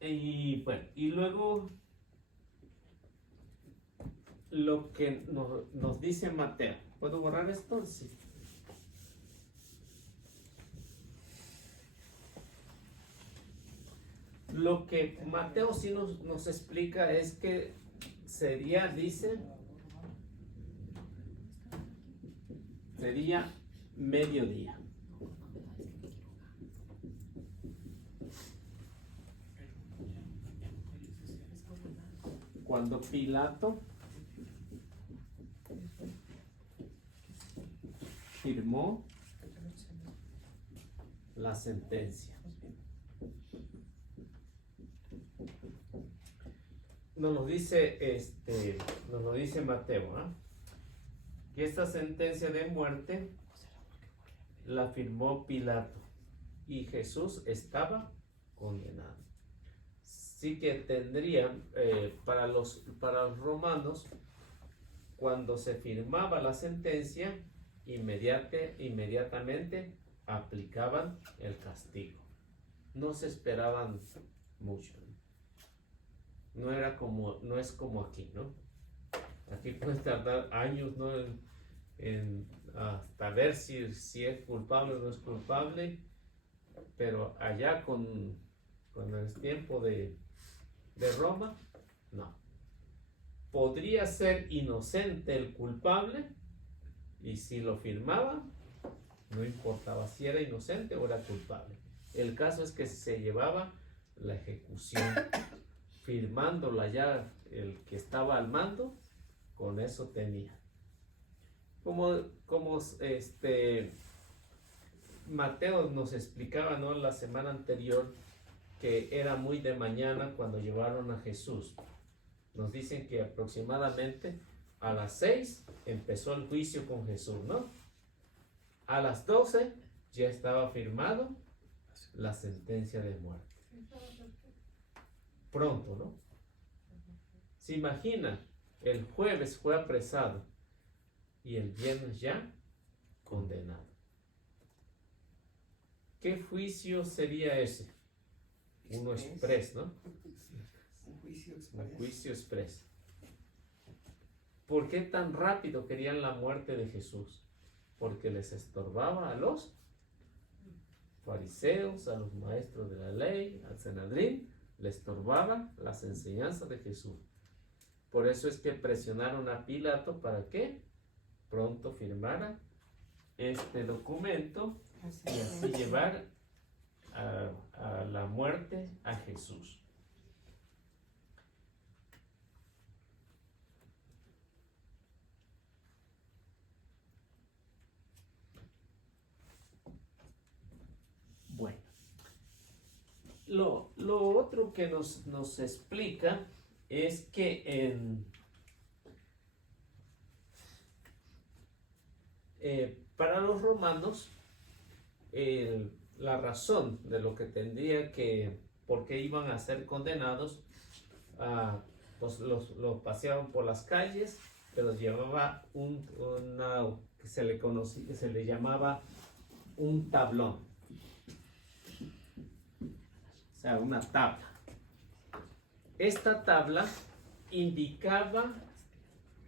Y bueno, y luego lo que nos dice Mateo. ¿Puedo borrar esto? Sí. Lo que Mateo sí nos explica es que sería, dice, sería mediodía. Cuando Pilato firmó la sentencia. Nos lo dice Mateo, ¿ah? Que esta sentencia de muerte la firmó Pilato y Jesús estaba condenado. Sí que tendrían, para los romanos, cuando se firmaba la sentencia, inmediatamente aplicaban el castigo. No se esperaban mucho. No es como aquí, ¿no? Aquí puede tardar años, ¿no? Hasta ver si es culpable o no es culpable, pero allá con el tiempo de Roma, no. Podría ser inocente el culpable y si lo firmaban, no importaba si era inocente o era culpable. El caso es que se llevaba la ejecución, firmándola ya el que estaba al mando, con eso tenía. Como Mateo nos explicaba, ¿no? La semana anterior, que era muy de mañana cuando llevaron a Jesús. Nos dicen que aproximadamente a las 6 empezó el juicio con Jesús, ¿no? A las 12 ya estaba firmado la sentencia de muerte. Pronto, ¿no? Se imagina, el jueves fue apresado y el viernes ya condenado. ¿Qué juicio sería ese? Uno express, ¿no? Un juicio Un express. juicio express. ¿Por qué tan rápido querían la muerte de Jesús? Porque les estorbaba a los fariseos, a los maestros de la ley, al Sanedrín, le estorbaban las enseñanzas de Jesús. Por eso es que presionaron a Pilato para que pronto firmara este documento y así llevar a la muerte a Jesús. Bueno, lo otro que nos explica es que para los romanos la razón de lo que tendría por qué iban a ser condenados, los paseaban por las calles, pero llevaba que se le llamaba un tablón, o sea, una tabla. Esta tabla indicaba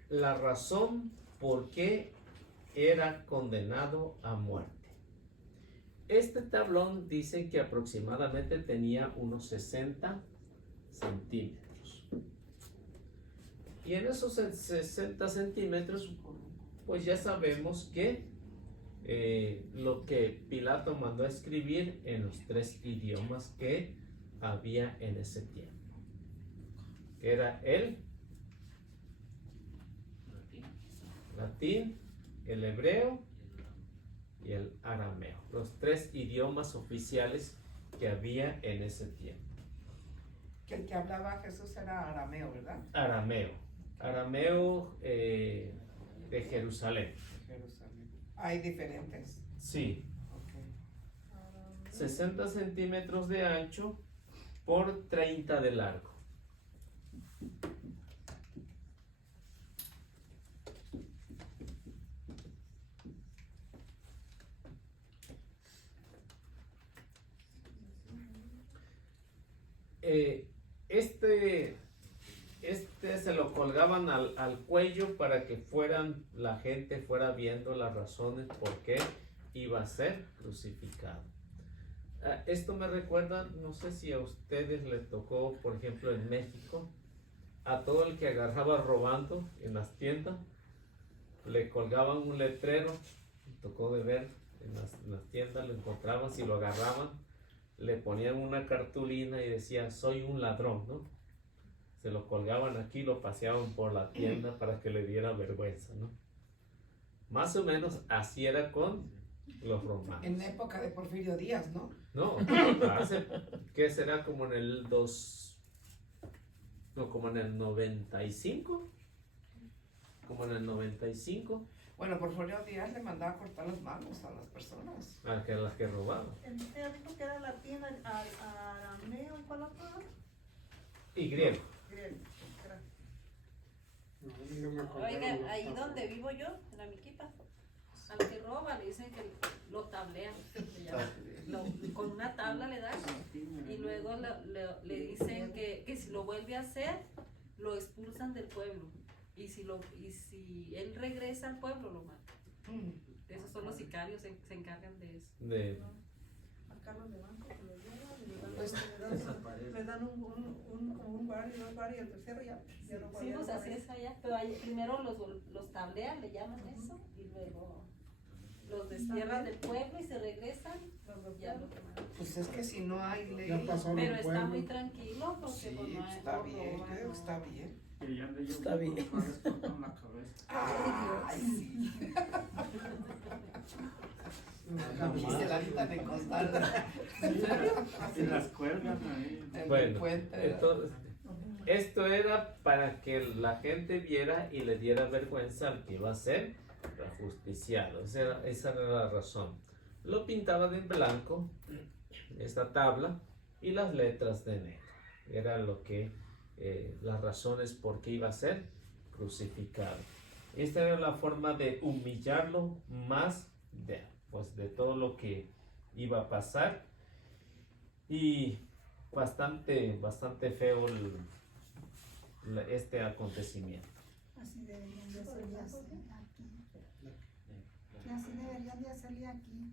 la razón por qué era condenado a muerte. Este tablón dice que aproximadamente tenía unos 60 centímetros. Y en esos 60 centímetros, pues ya sabemos que lo que Pilato mandó a escribir en los 3 idiomas que había en ese tiempo. Era el latín, el hebreo y el arameo, los 3 idiomas oficiales que había en ese tiempo. Que el que hablaba Jesús era arameo, ¿verdad? Arameo de Jerusalén. Jerusalén. ¿Hay diferentes? Sí, Okay. 60 centímetros de ancho por 30 de largo. Este se lo colgaban al cuello para que la gente fuera viendo las razones por qué iba a ser crucificado. Esto me recuerda, no sé si a ustedes les tocó, por ejemplo, en México, a todo el que agarraba robando en las tiendas, le colgaban un letrero tocó de ver en las tiendas, lo encontraban, si lo agarraban, le ponían una cartulina y decía, soy un ladrón, ¿no? Se lo colgaban aquí, lo paseaban por la tienda para que le diera vergüenza, ¿no? Más o menos así era con los romanos. En la época de Porfirio Díaz, ¿no? No, hace, ¿qué será? Como en el como en el 95, como en el 95, Bueno, Porfirio Díaz le mandaba a cortar las manos a las personas. a que las que robaban. Usted dijo que era latina, arameo, ¿y cuál otro? Y griego. Griego. No me acuerdo. Oiga, ahí donde vivo yo, en la Miquipa, al que roba le dicen que lo tablean, se llama. Con una tabla le dan y luego le dicen que si lo vuelve a hacer, lo expulsan del pueblo. Y si él regresa al pueblo, lo matan. Esos son los sicarios, se encargan de eso. A Carlos de Banco que lo llevan y le dan, Pues, le dan como un bar y dos bar y el tercero ya no Sí, podía pues así mover. es allá. Pero ahí primero los tablean, le llaman eso, y luego los destierran del pueblo y se regresan, ya lo queman. Pues es que si no hay ley. Ya pasó Pero en el está pueblo. muy tranquilo porque Sí, pues, no hay está no bien, roban, creo no- que está bien. Que ya ande yo Está con bien. los padres cortando la cabeza. Ay, sí. Dice la lista de costar. Y las cuelgan ahí. En el Bueno, puente, ¿verdad? entonces, esto era para que la gente viera y le diera vergüenza al que iba a ser ajusticiado. Esa era la razón. Lo pintaban en blanco, esta tabla, y las letras de negro. Era lo que, las razones por qué iba a ser crucificado. Esta era la forma de humillarlo más de todo lo que iba a pasar. Y bastante feo este acontecimiento. Así deberían de hacerle aquí. Que así deberían de hacerle aquí.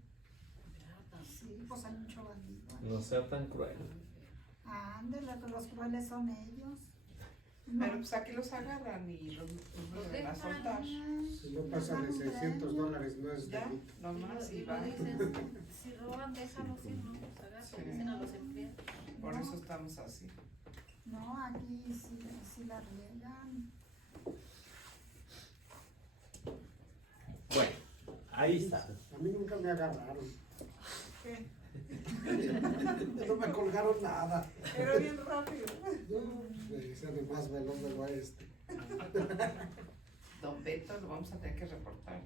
Sí, pues hay mucho bandido. No sea tan cruel. Ándale, los crueles son ellos. Pero pues aquí los agarran y los vuelven a soltar. Si no pasa de $600 no es Ya, delito. nomás Y y lo va. dicen, si roban, déjalos ir, no los agarran, Sí. dicen a los empleados. Por eso estamos así. No, aquí sí la riegan. Bueno, ahí está. A mí nunca me agarraron. ¿Qué? No me colgaron nada. Era bien rápido. Me dicen el más veloz del oeste. Don Beto lo vamos a tener que reportar.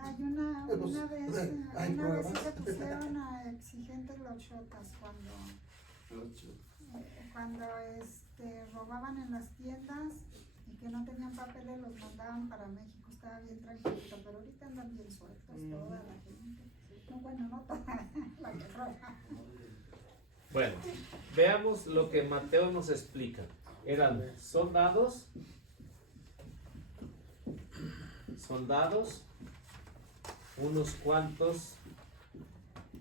Hay una vez, ¿Hay una vez sí pruebas? se pusieron a exigentes los chotas cuando robaban en las tiendas y que no tenían papeles los mandaban para México, estaba bien tranquilito, pero ahorita andan bien sueltos toda la gente. No, bueno, no toda la que roba. Bueno, veamos lo que Mateo nos explica. Eran soldados, unos cuantos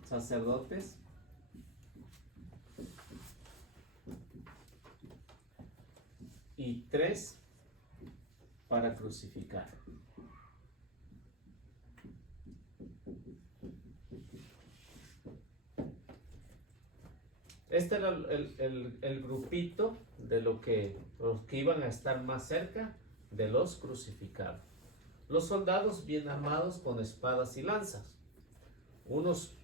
sacerdotes, y 3 para crucificar. Este era el grupito de los que iban a estar más cerca de los crucificados. Los soldados bien armados con espadas y lanzas. Unos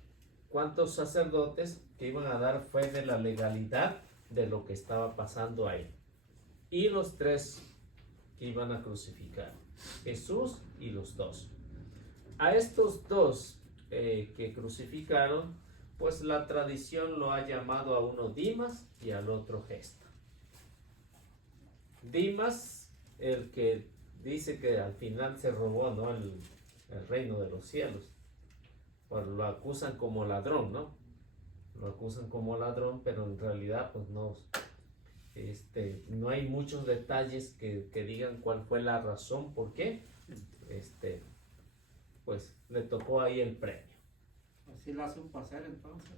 cuantos sacerdotes que iban a dar fe de la legalidad de lo que estaba pasando ahí. Y los 3 que iban a crucificar. Jesús y los 2. A estos 2 que crucificaron, pues la tradición lo ha llamado a uno Dimas y al otro Gesto. Dimas, el que dice que al final se robó, ¿no?, el reino de los cielos. Pues lo acusan como ladrón, ¿no? Lo acusan como ladrón, pero en realidad pues no hay muchos detalles que digan cuál fue la razón, por qué pues le tocó ahí el premio. Así la supo hacer entonces.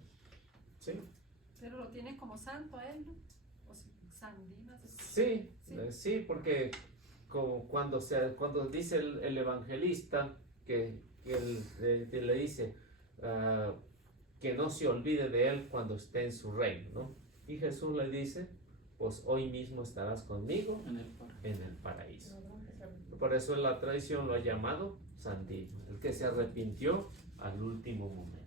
¿Sí? Pero lo tienen como santo a él, ¿no? O San Dimas. Sí, sí, porque cuando dice el evangelista que le dice que no se olvide de él cuando esté en su reino, ¿no? Y Jesús le dice, pues hoy mismo estarás conmigo en el paraíso. Por eso la tradición lo ha llamado santismo, el que se arrepintió al último momento.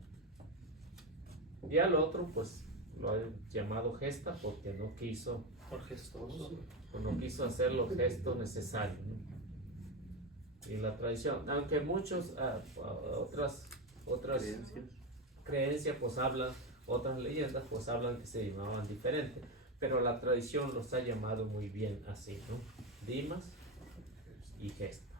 Y al otro, pues lo ha llamado gesta porque no quiso, Por gestoso. no quiso hacer los gestos necesarios, ¿no? Y la tradición, aunque muchos otras creencias pues hablan, otras leyendas pues hablan que se llamaban diferente, pero la tradición los ha llamado muy bien así, ¿no? Dimas y gesta.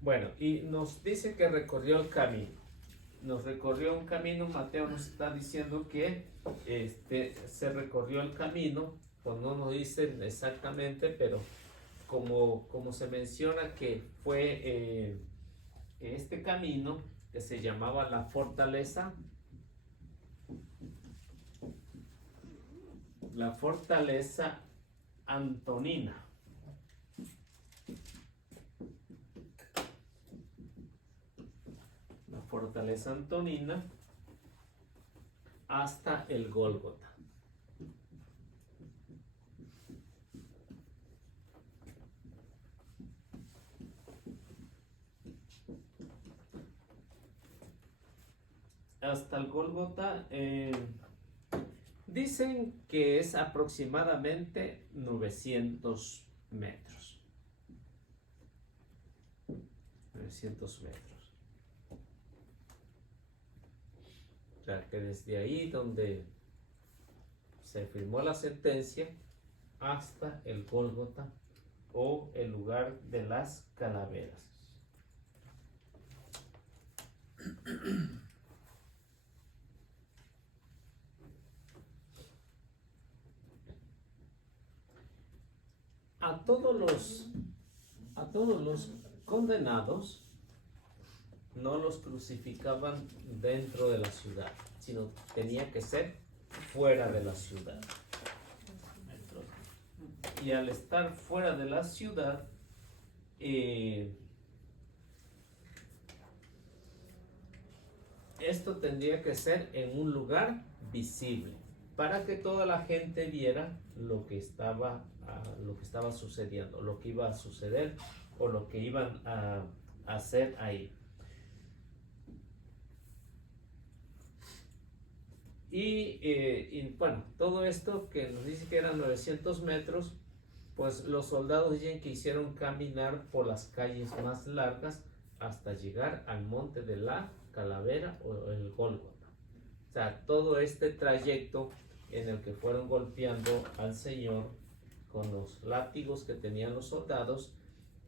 Bueno, y nos dice que recorrió el camino. Nos recorrió un camino. Mateo nos está diciendo que se recorrió el camino, pues no nos dice exactamente, pero como se menciona que fue este camino que se llamaba la fortaleza Antonina. La fortaleza Antonina hasta el Gólgota. Hasta el Gólgota, dicen que es aproximadamente 900 metros. 900 metros. O sea que desde ahí donde se firmó la sentencia hasta el Gólgota o el lugar de las calaveras. A todos los condenados no los crucificaban dentro de la ciudad, sino tenía que ser fuera de la ciudad. Y al estar fuera de la ciudad, esto tendría que ser en un lugar visible, para que toda la gente viera lo que estaba sucediendo, lo que iba a suceder o lo que iban a hacer ahí. Y bueno, todo esto que nos dice que eran 900 metros, pues los soldados dicen que hicieron caminar por las calles más largas hasta llegar al monte de la Calavera o el Gólgota. O sea, todo este trayecto en el que fueron golpeando al Señor con los látigos que tenían los soldados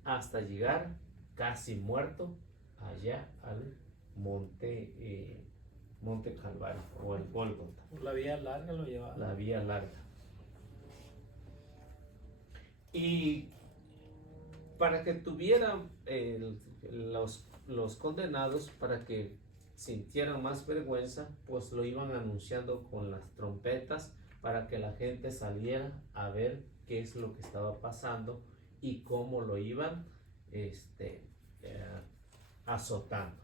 hasta llegar casi muerto allá al monte Calvario o el Gólgota. La vía larga lo llevaba. La vía larga. Y para que tuvieran los condenados, para que sintieran más vergüenza, pues lo iban anunciando con las trompetas para que la gente saliera a ver qué es lo que estaba pasando y cómo lo iban azotando.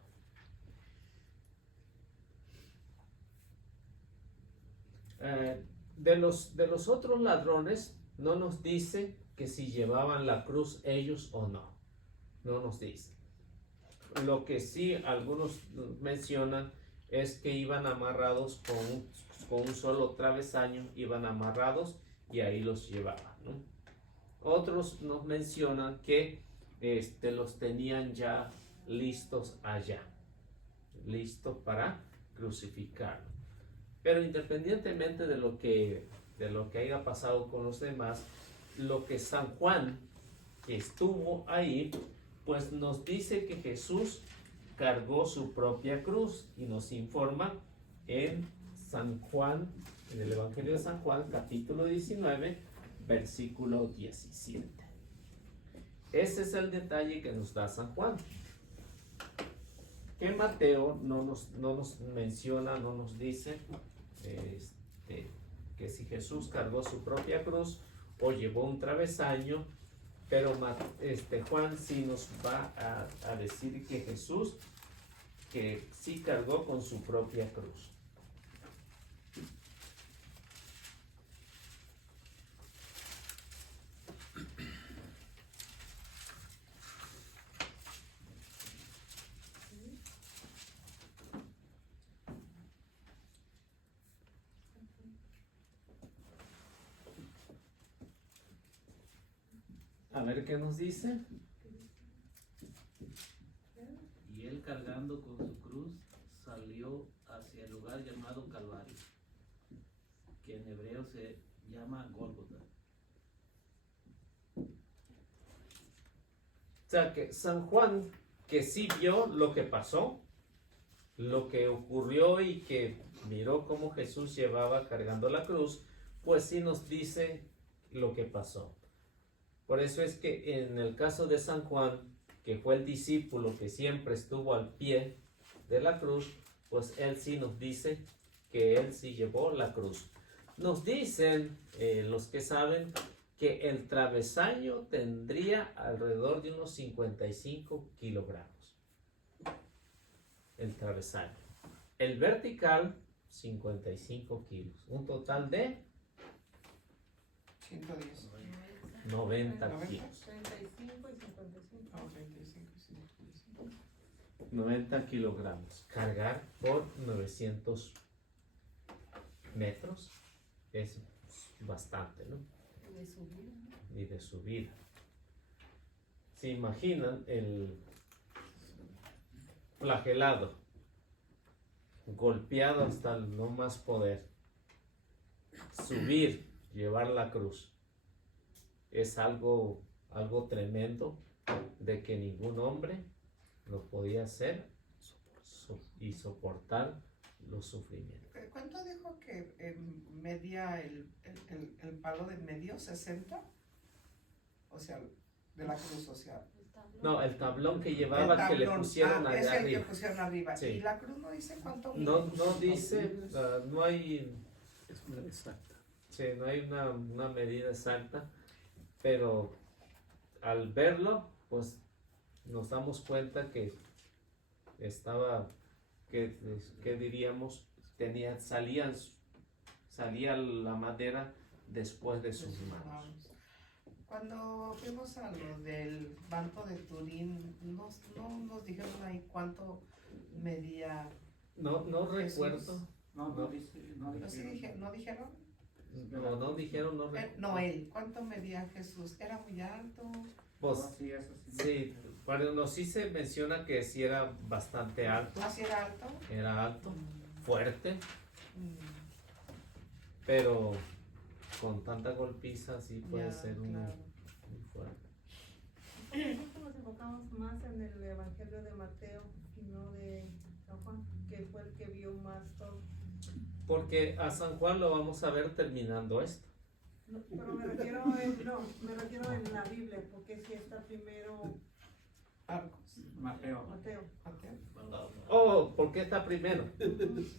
De los otros ladrones no nos dice que si llevaban la cruz ellos o no. No nos dice. Lo que sí algunos mencionan es que iban amarrados con un solo travesaño, iban amarrados y ahí los llevaban, ¿no? Otros nos mencionan que los tenían ya listos allá, listos para crucificarlo. Pero independientemente de lo que haya pasado con los demás, lo que San Juan, que estuvo ahí, pues nos dice que Jesús cargó su propia cruz y nos informa en San Juan, en el Evangelio de San Juan, capítulo 19, versículo 17. Ese es el detalle que nos da San Juan, que Mateo no nos menciona, no nos dice que si Jesús cargó su propia cruz o llevó un travesaño, pero Juan sí nos va a decir que Jesús que sí cargó con su propia cruz. A ver qué nos dice. Y él cargando con su cruz salió hacia el lugar llamado Calvario, que en hebreo se llama Gólgota. O sea que San Juan, que sí vio lo que pasó, lo que ocurrió y que miró cómo Jesús llevaba cargando la cruz, pues sí nos dice lo que pasó. Por eso es que en el caso de San Juan, que fue el discípulo que siempre estuvo al pie de la cruz, pues él sí nos dice que él sí llevó la cruz. Nos dicen los que saben que el travesaño tendría alrededor de unos 55 kilogramos. El travesaño. El vertical, 55 kilos. Un total de 110. 90 kilos. 35 y 55. No, 35 y 55. 90 kilogramos. Cargar por 900 metros es bastante, ¿no? De subir. Y de subida. ¿Se imaginan el flagelado, golpeado hasta el no más poder, subir, llevar la cruz? Es algo tremendo, de que ningún hombre lo podía hacer y soportar los sufrimientos. ¿Cuánto dijo que medía el palo de medio? ¿60? O sea, de la cruz, o sea. No, el tablón que llevaba, que le pusieron allá es el arriba. que pusieron arriba. Sí. ¿Y la cruz no dice cuánto mide? No dice, no hay, Es una exacta. sí, no hay una medida exacta, pero al verlo, pues nos damos cuenta que estaba, que diríamos, salía la madera después de sus manos. Cuando fuimos a lo del Banco de Turín, no nos dijeron ahí cuánto medía. No Jesús. recuerdo. No dijeron. ¿No dijeron? No dijeron, no recuerdo. No, él. ¿Cuánto medía Jesús? ¿Era muy alto? Pues Sí, eso sí. sí, bueno, sí se menciona que sí era bastante alto, ¿Así era alto? era alto, fuerte, Mm, pero con tanta golpiza sí puede ya, ser uno claro. muy fuerte. Nosotros nos enfocamos más en el Evangelio de Mateo y no de San Juan, que fue el que vio más todo. Porque a San Juan lo vamos a ver terminando esto. No, pero me refiero en la Biblia, porque si está primero Marcos. Mateo. Mateo. Oh, ¿por qué está primero?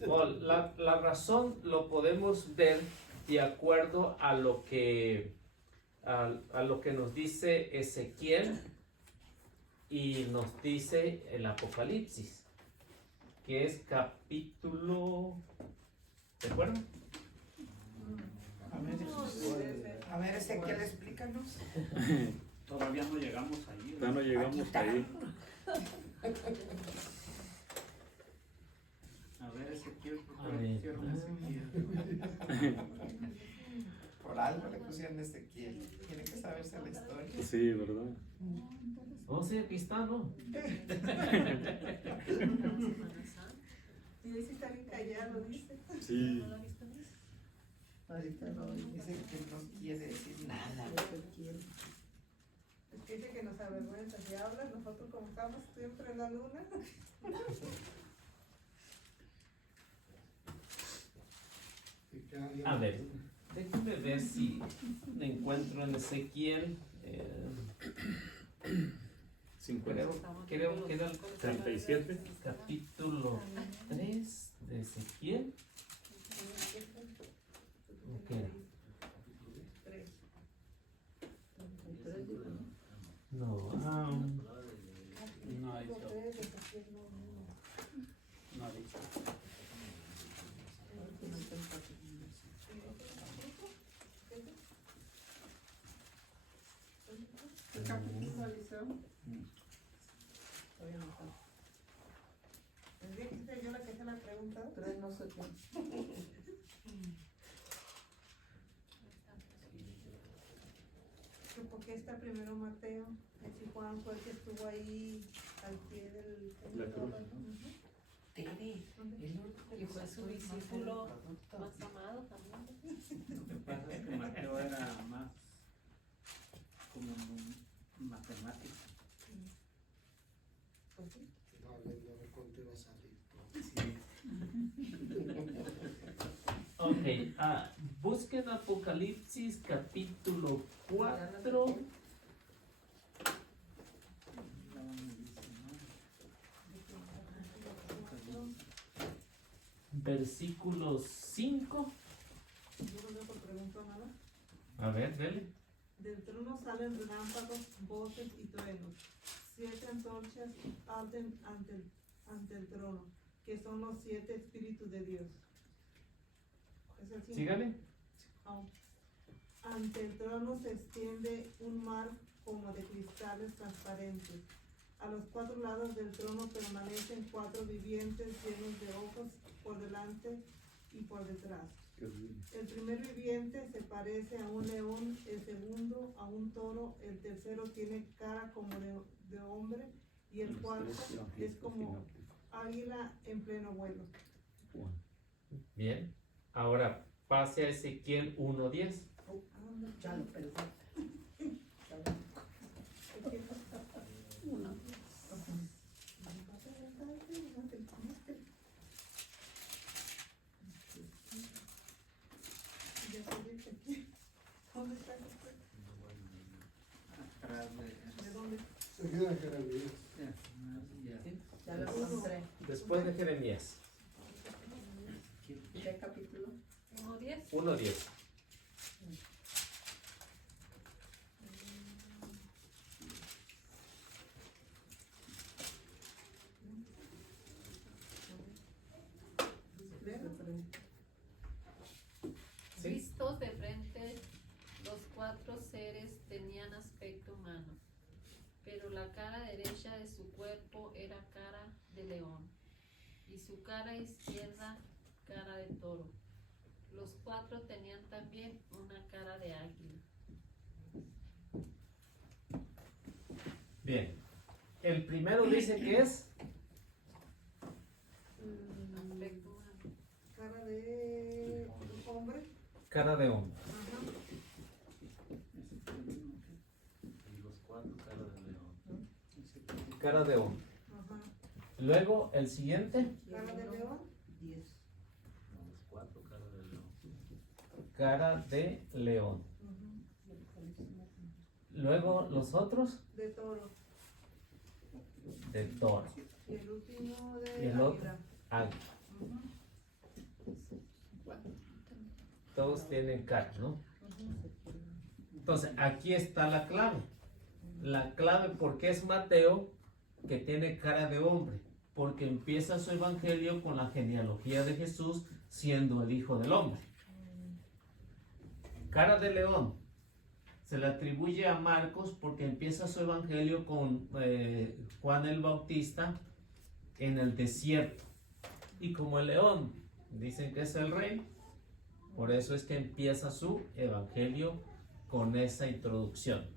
Oh, la razón lo podemos ver de acuerdo a lo que nos dice Ezequiel y nos dice el Apocalipsis, que es capítulo, ¿de acuerdo? A ver, Ezequiel, explícanos. Todavía no llegamos ahí. Ya no llegamos ahí. A ver, Ezequiel, ¿por A qué le ver. pusieron Ezequiel? Por algo le pusieron Ezequiel. Tiene que saberse la historia. Sí, ¿verdad? Oh, sí, aquí está, ¿no? Y dice está bien callado, dice. Sí. Ahorita no, dice que no quiere decir nada. Es que dice que nos avergüenza. Si hablas, nosotros como estamos siempre en la luna. A ver, déjenme ver si me encuentro en Ezequiel. 50. Creo que era el 37. capítulo 3 de Ezequiel. Ok. 3 de Ezequiel no. No dice. ¿El capítulo Eliseo? Todavía no está. El día que hice yo la que hice la pregunta. Pero no sé qué. Que porque está primero Mateo, y Juan fue el que estuvo ahí al pie del La cruz. Ujú. Tere, Y fue su discípulo más amado también. Lo que pasa es que Mateo era más como un matemático. Pues sí. No, viendo a ver cuánto iba a salir. Ok, busquen Apocalipsis capítulo 4, versículo 5. Yo no te pregunto nada. A ver, dele. Del trono salen relámpagos, voces y truenos. 7 antorchas arden ante el trono, que son los 7 espíritus de Dios. ¿Es el 5? Sígale. Ante el trono se extiende un mar como de cristales transparentes. A los 4 lados del trono permanecen 4 vivientes llenos de ojos por delante y por detrás. El primer viviente se parece a un león, el segundo a un toro, el tercero tiene cara como de hombre y el cuarto es como águila en pleno vuelo. Bien. Ahora pase a Ezequiel 1:10. Ya lo perdí. Uno. ¿Dónde está esto? Atrás ¿De dónde? Seguida de Jeremías. Ya lo encontré. Después de Jeremías. ¿Qué capítulo? 1:10. 1:10. Sí. Vistos de frente, los 4 seres tenían aspecto humano, pero la cara derecha de su cuerpo era cara de león, y su cara izquierda cara de toro. Los 4 tenían también una cara de águila. Bien. El primero dice que es Aspecto humano. Cara de hombre. cara de hombre. Ajá. Y los 4 caras de león. Cara de hombre. Ajá. Luego el siguiente, Cara de león. 10. No, los 4 caras de león. cara de león. Luego los otros, De toro. de toro. Y el último de Y el otro, águila. águila. Ujú. Todos tienen cara, ¿no? Entonces, aquí está la clave. La clave porque es Mateo que tiene cara de hombre, porque empieza su evangelio con la genealogía de Jesús siendo el Hijo del Hombre. Cara de león se le atribuye a Marcos porque empieza su evangelio con Juan el Bautista en el desierto. Y como el león dicen que es el rey, por eso es que empieza su evangelio con esa introducción.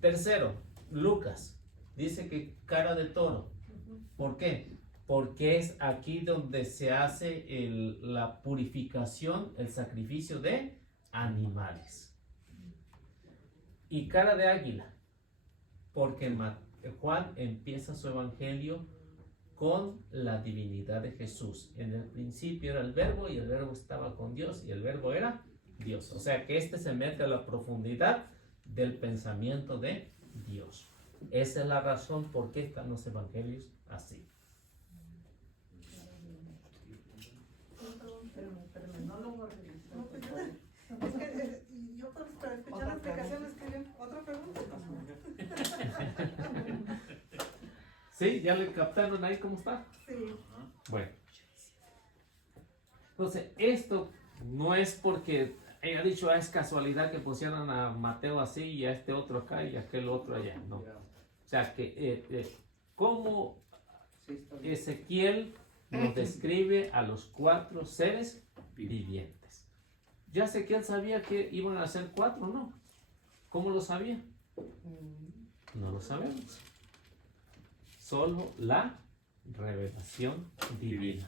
Tercero, Lucas dice que cara de toro. ¿Por qué? Porque es aquí donde se hace la purificación, el sacrificio de animales. Y cara de águila, porque Juan empieza su evangelio con la divinidad de Jesús. En el principio era el verbo y el verbo estaba con Dios y el verbo era Dios. O sea que se mete a la profundidad del pensamiento de Dios. Esa es la razón por qué están los evangelios así. Espérame, no lo voy a revisar. No, pues yo, es que yo para escuchar la explicación escribí otra pregunta. ¿Sí? ¿Ya le captaron ahí cómo está? Sí. Bueno. Entonces, esto no es porque ella ha dicho, es casualidad que pusieran a Mateo así y a este otro acá y a aquel otro allá. No. O sea, que como Ezequiel nos describe a los 4 seres vivientes. Ya Ezequiel sabía que iban a ser 4, ¿no? ¿Cómo lo sabía? No lo sabemos. Solo la revelación divina.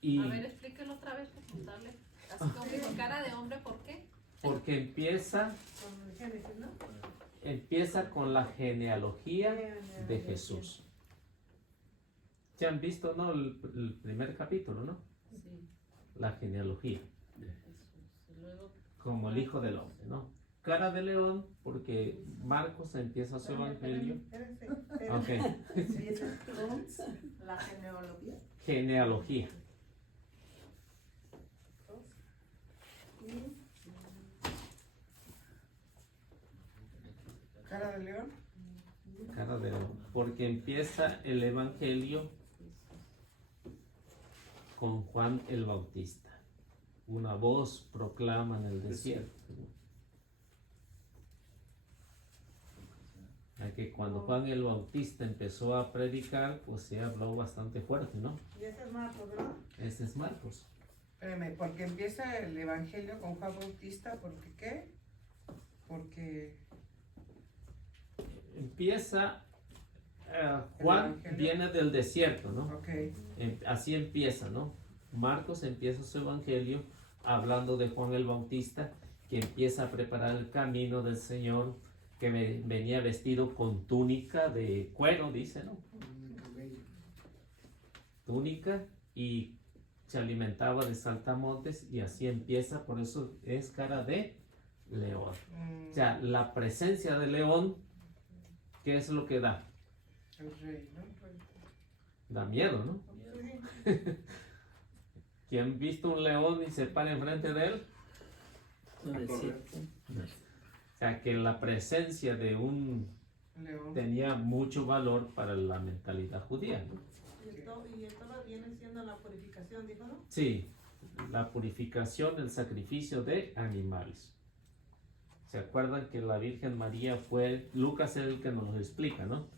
Y A ver, explíquelo otra vez para contarle. Así como con cara de hombre, ¿por qué? porque empieza Con Génesis, ¿no? con la genealogía de Jesús. ¿Ya han visto, no? El primer capítulo, ¿no? Sí, La genealogía, Jesús. Y luego, como el Hijo del Hombre, ¿no? Cara de león, porque Marcos empieza su evangelio. Ok, Empieza con la genealogía. genealogía. Cara de león. Cara de león, porque empieza el evangelio con Juan el Bautista. Una voz proclama en el desierto. Que cuando Juan el Bautista empezó a predicar, pues se habló bastante fuerte, ¿no? Y ese es Marcos, ¿verdad? Ese es Marcos. Espérame, porque empieza el evangelio con Juan Bautista, ¿porque qué? Porque Empieza, Juan Evangelio. viene del desierto, ¿no? ok, Así empieza, ¿no? Marcos empieza su evangelio hablando de Juan el Bautista, que empieza a preparar el camino del Señor, que venía vestido con túnica de cuero, dice, ¿no? Túnica, y se alimentaba de saltamontes, y así empieza, por eso es cara de león. O sea, la presencia del león, ¿qué es lo que da? el rey, ¿no? Da miedo, ¿no? ¿Quién ha visto un león y se para enfrente de él? No decir. O sea, que la presencia de un León. tenía mucho valor para la mentalidad judía, ¿no? Y esto viene siendo la purificación, dijo, ¿no? Sí, la purificación, el sacrificio de animales. ¿Se acuerdan que la Virgen María fue, Lucas es el que nos lo explica, ¿no?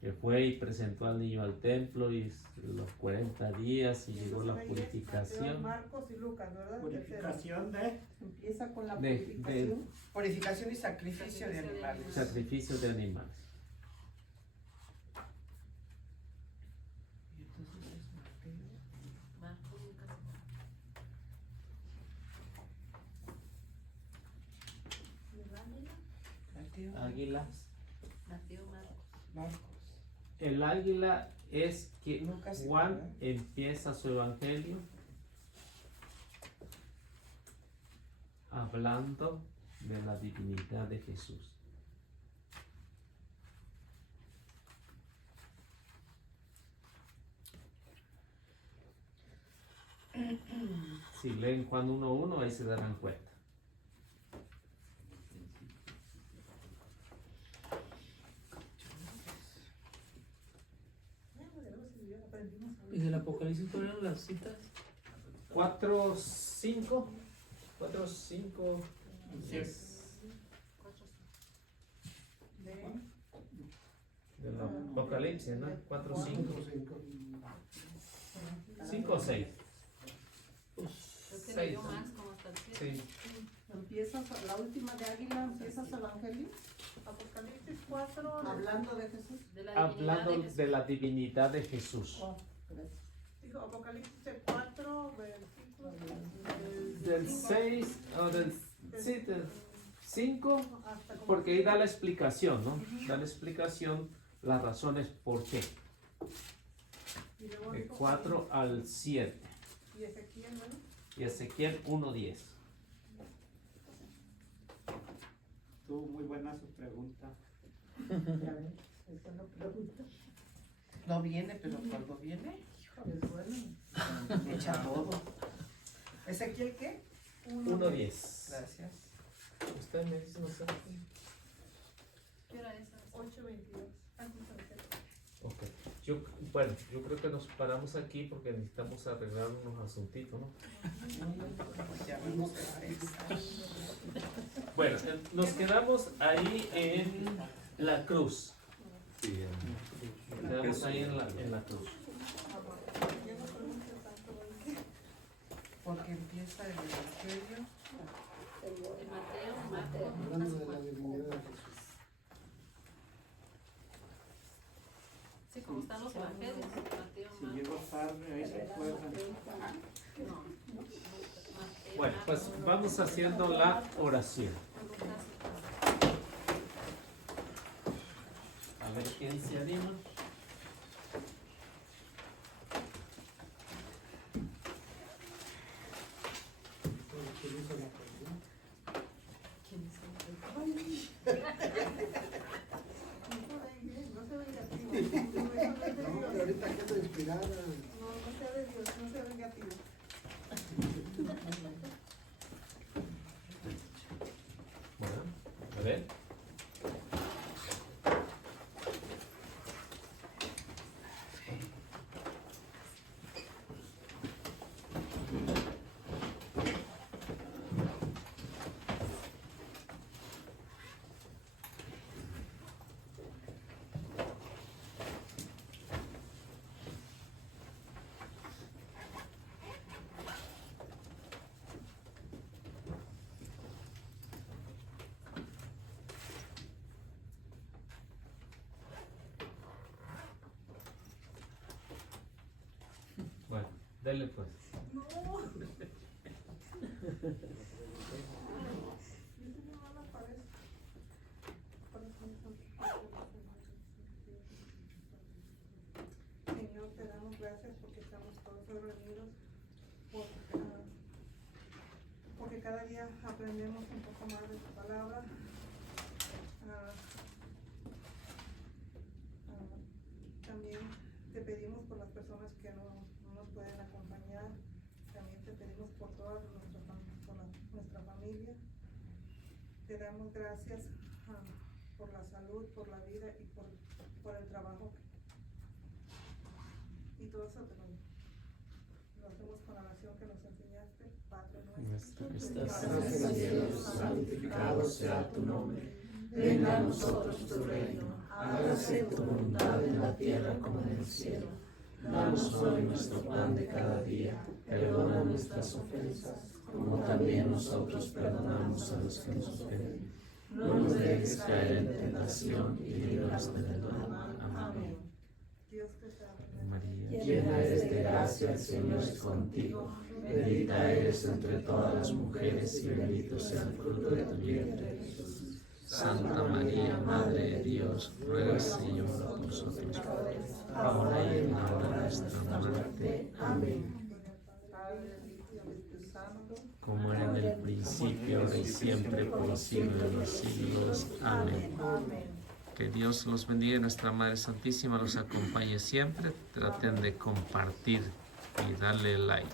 Que fue y presentó al niño al templo y los 40 días y llegó la Entonces, ahí es Mateo, purificación. Marcos y Lucas, ¿verdad? Purificación de. Empieza con la De- purificación. Purificación y sacrificio de animales. Sacrificio de animales. Y entonces es Mateo. Marcos, Lucas. Mateo. Águila. Mateo, Marcos. Marcos. El águila es que Lucas y Juan Juan. empieza su evangelio hablando de la divinidad de Jesús. Si leen Juan 1:1, ahí se darán cuenta. ¿Y del Apocalipsis cuáles eran las citas? 4, 5. 4, 5. Del Apocalipsis, ¿no? 4, 5. 5 o 6. Creo que leyó más como hasta el 7. Sí. Empiezas, la última de Águila, empiezas el Evangelio. Apocalipsis 4, hablando de Jesús. De la divinidad Hablando de Jesús. de la divinidad de Jesús. Oh, gracias. Dijo Apocalipsis 4, versículos Del 6 o del 5, hasta como porque ahí da la explicación, ¿no? Da la explicación, las razones por qué. y luego De dijo, 4 al 7. y Ezequiel, ¿no? Y Ezequiel 1:10. Estuvo muy buena su pregunta. Ya ven, esa no pregunta. No viene, pero cuando viene, Es bueno. echa todo. ¿Ezequiel qué? 1:10. Gracias. Usted me dice, no sé. ¿Qué hora es? 8:22. Ok. Yo creo que nos paramos aquí porque necesitamos arreglar unos asuntitos, ¿no? Ya vamos a empezar. Bueno, nos quedamos ahí en la cruz. Sí, Quedamos ahí en la cruz. Porque empieza el Evangelio. De Mateo. Hablando de la divinidad de Jesús. Sí, como están los evangelios. Mateo, Si llego tarde, ahí se acuerdan. Bueno, pues vamos haciendo la oración. A ver quién se anima. No, pero ahorita quedo inspirada. No sea de Dios, no sea vengativo. Bueno, a ver. Bueno, dale pues. Señor, te damos gracias porque estamos todos reunidos, porque cada día aprendemos un poco más de tu palabra. También te pedimos por las personas que no nos pueden acompañar. También te pedimos por toda nuestra familia. Te damos gracias por la salud, por la vida y por el trabajo. Y todo eso lo hacemos con la oración que nos enseñaste, Padre nuestro. Que estás en el cielo, santificado sea tu nombre. Venga a nosotros tu reino. Hágase tu voluntad en la tierra como en el cielo. Danos hoy nuestro pan de cada día. Perdona nuestras ofensas, como también nosotros perdonamos a los que nos ofenden. No nos dejes caer en tentación y líbranos del mal. Amén. Dios te salve, María, llena eres de gracia, el Señor es contigo. Bendita eres entre todas las mujeres y bendito sea el fruto de tu vientre, Jesús. Santa María, Madre de Dios, ruega, Señor, por nosotros, ahora y en la hora de nuestra muerte. Amén. Como era en el principio, ahora y siempre, por los siglos de los siglos. Amén. Que Dios los bendiga y nuestra Madre Santísima los acompañe siempre. Traten de compartir y darle like.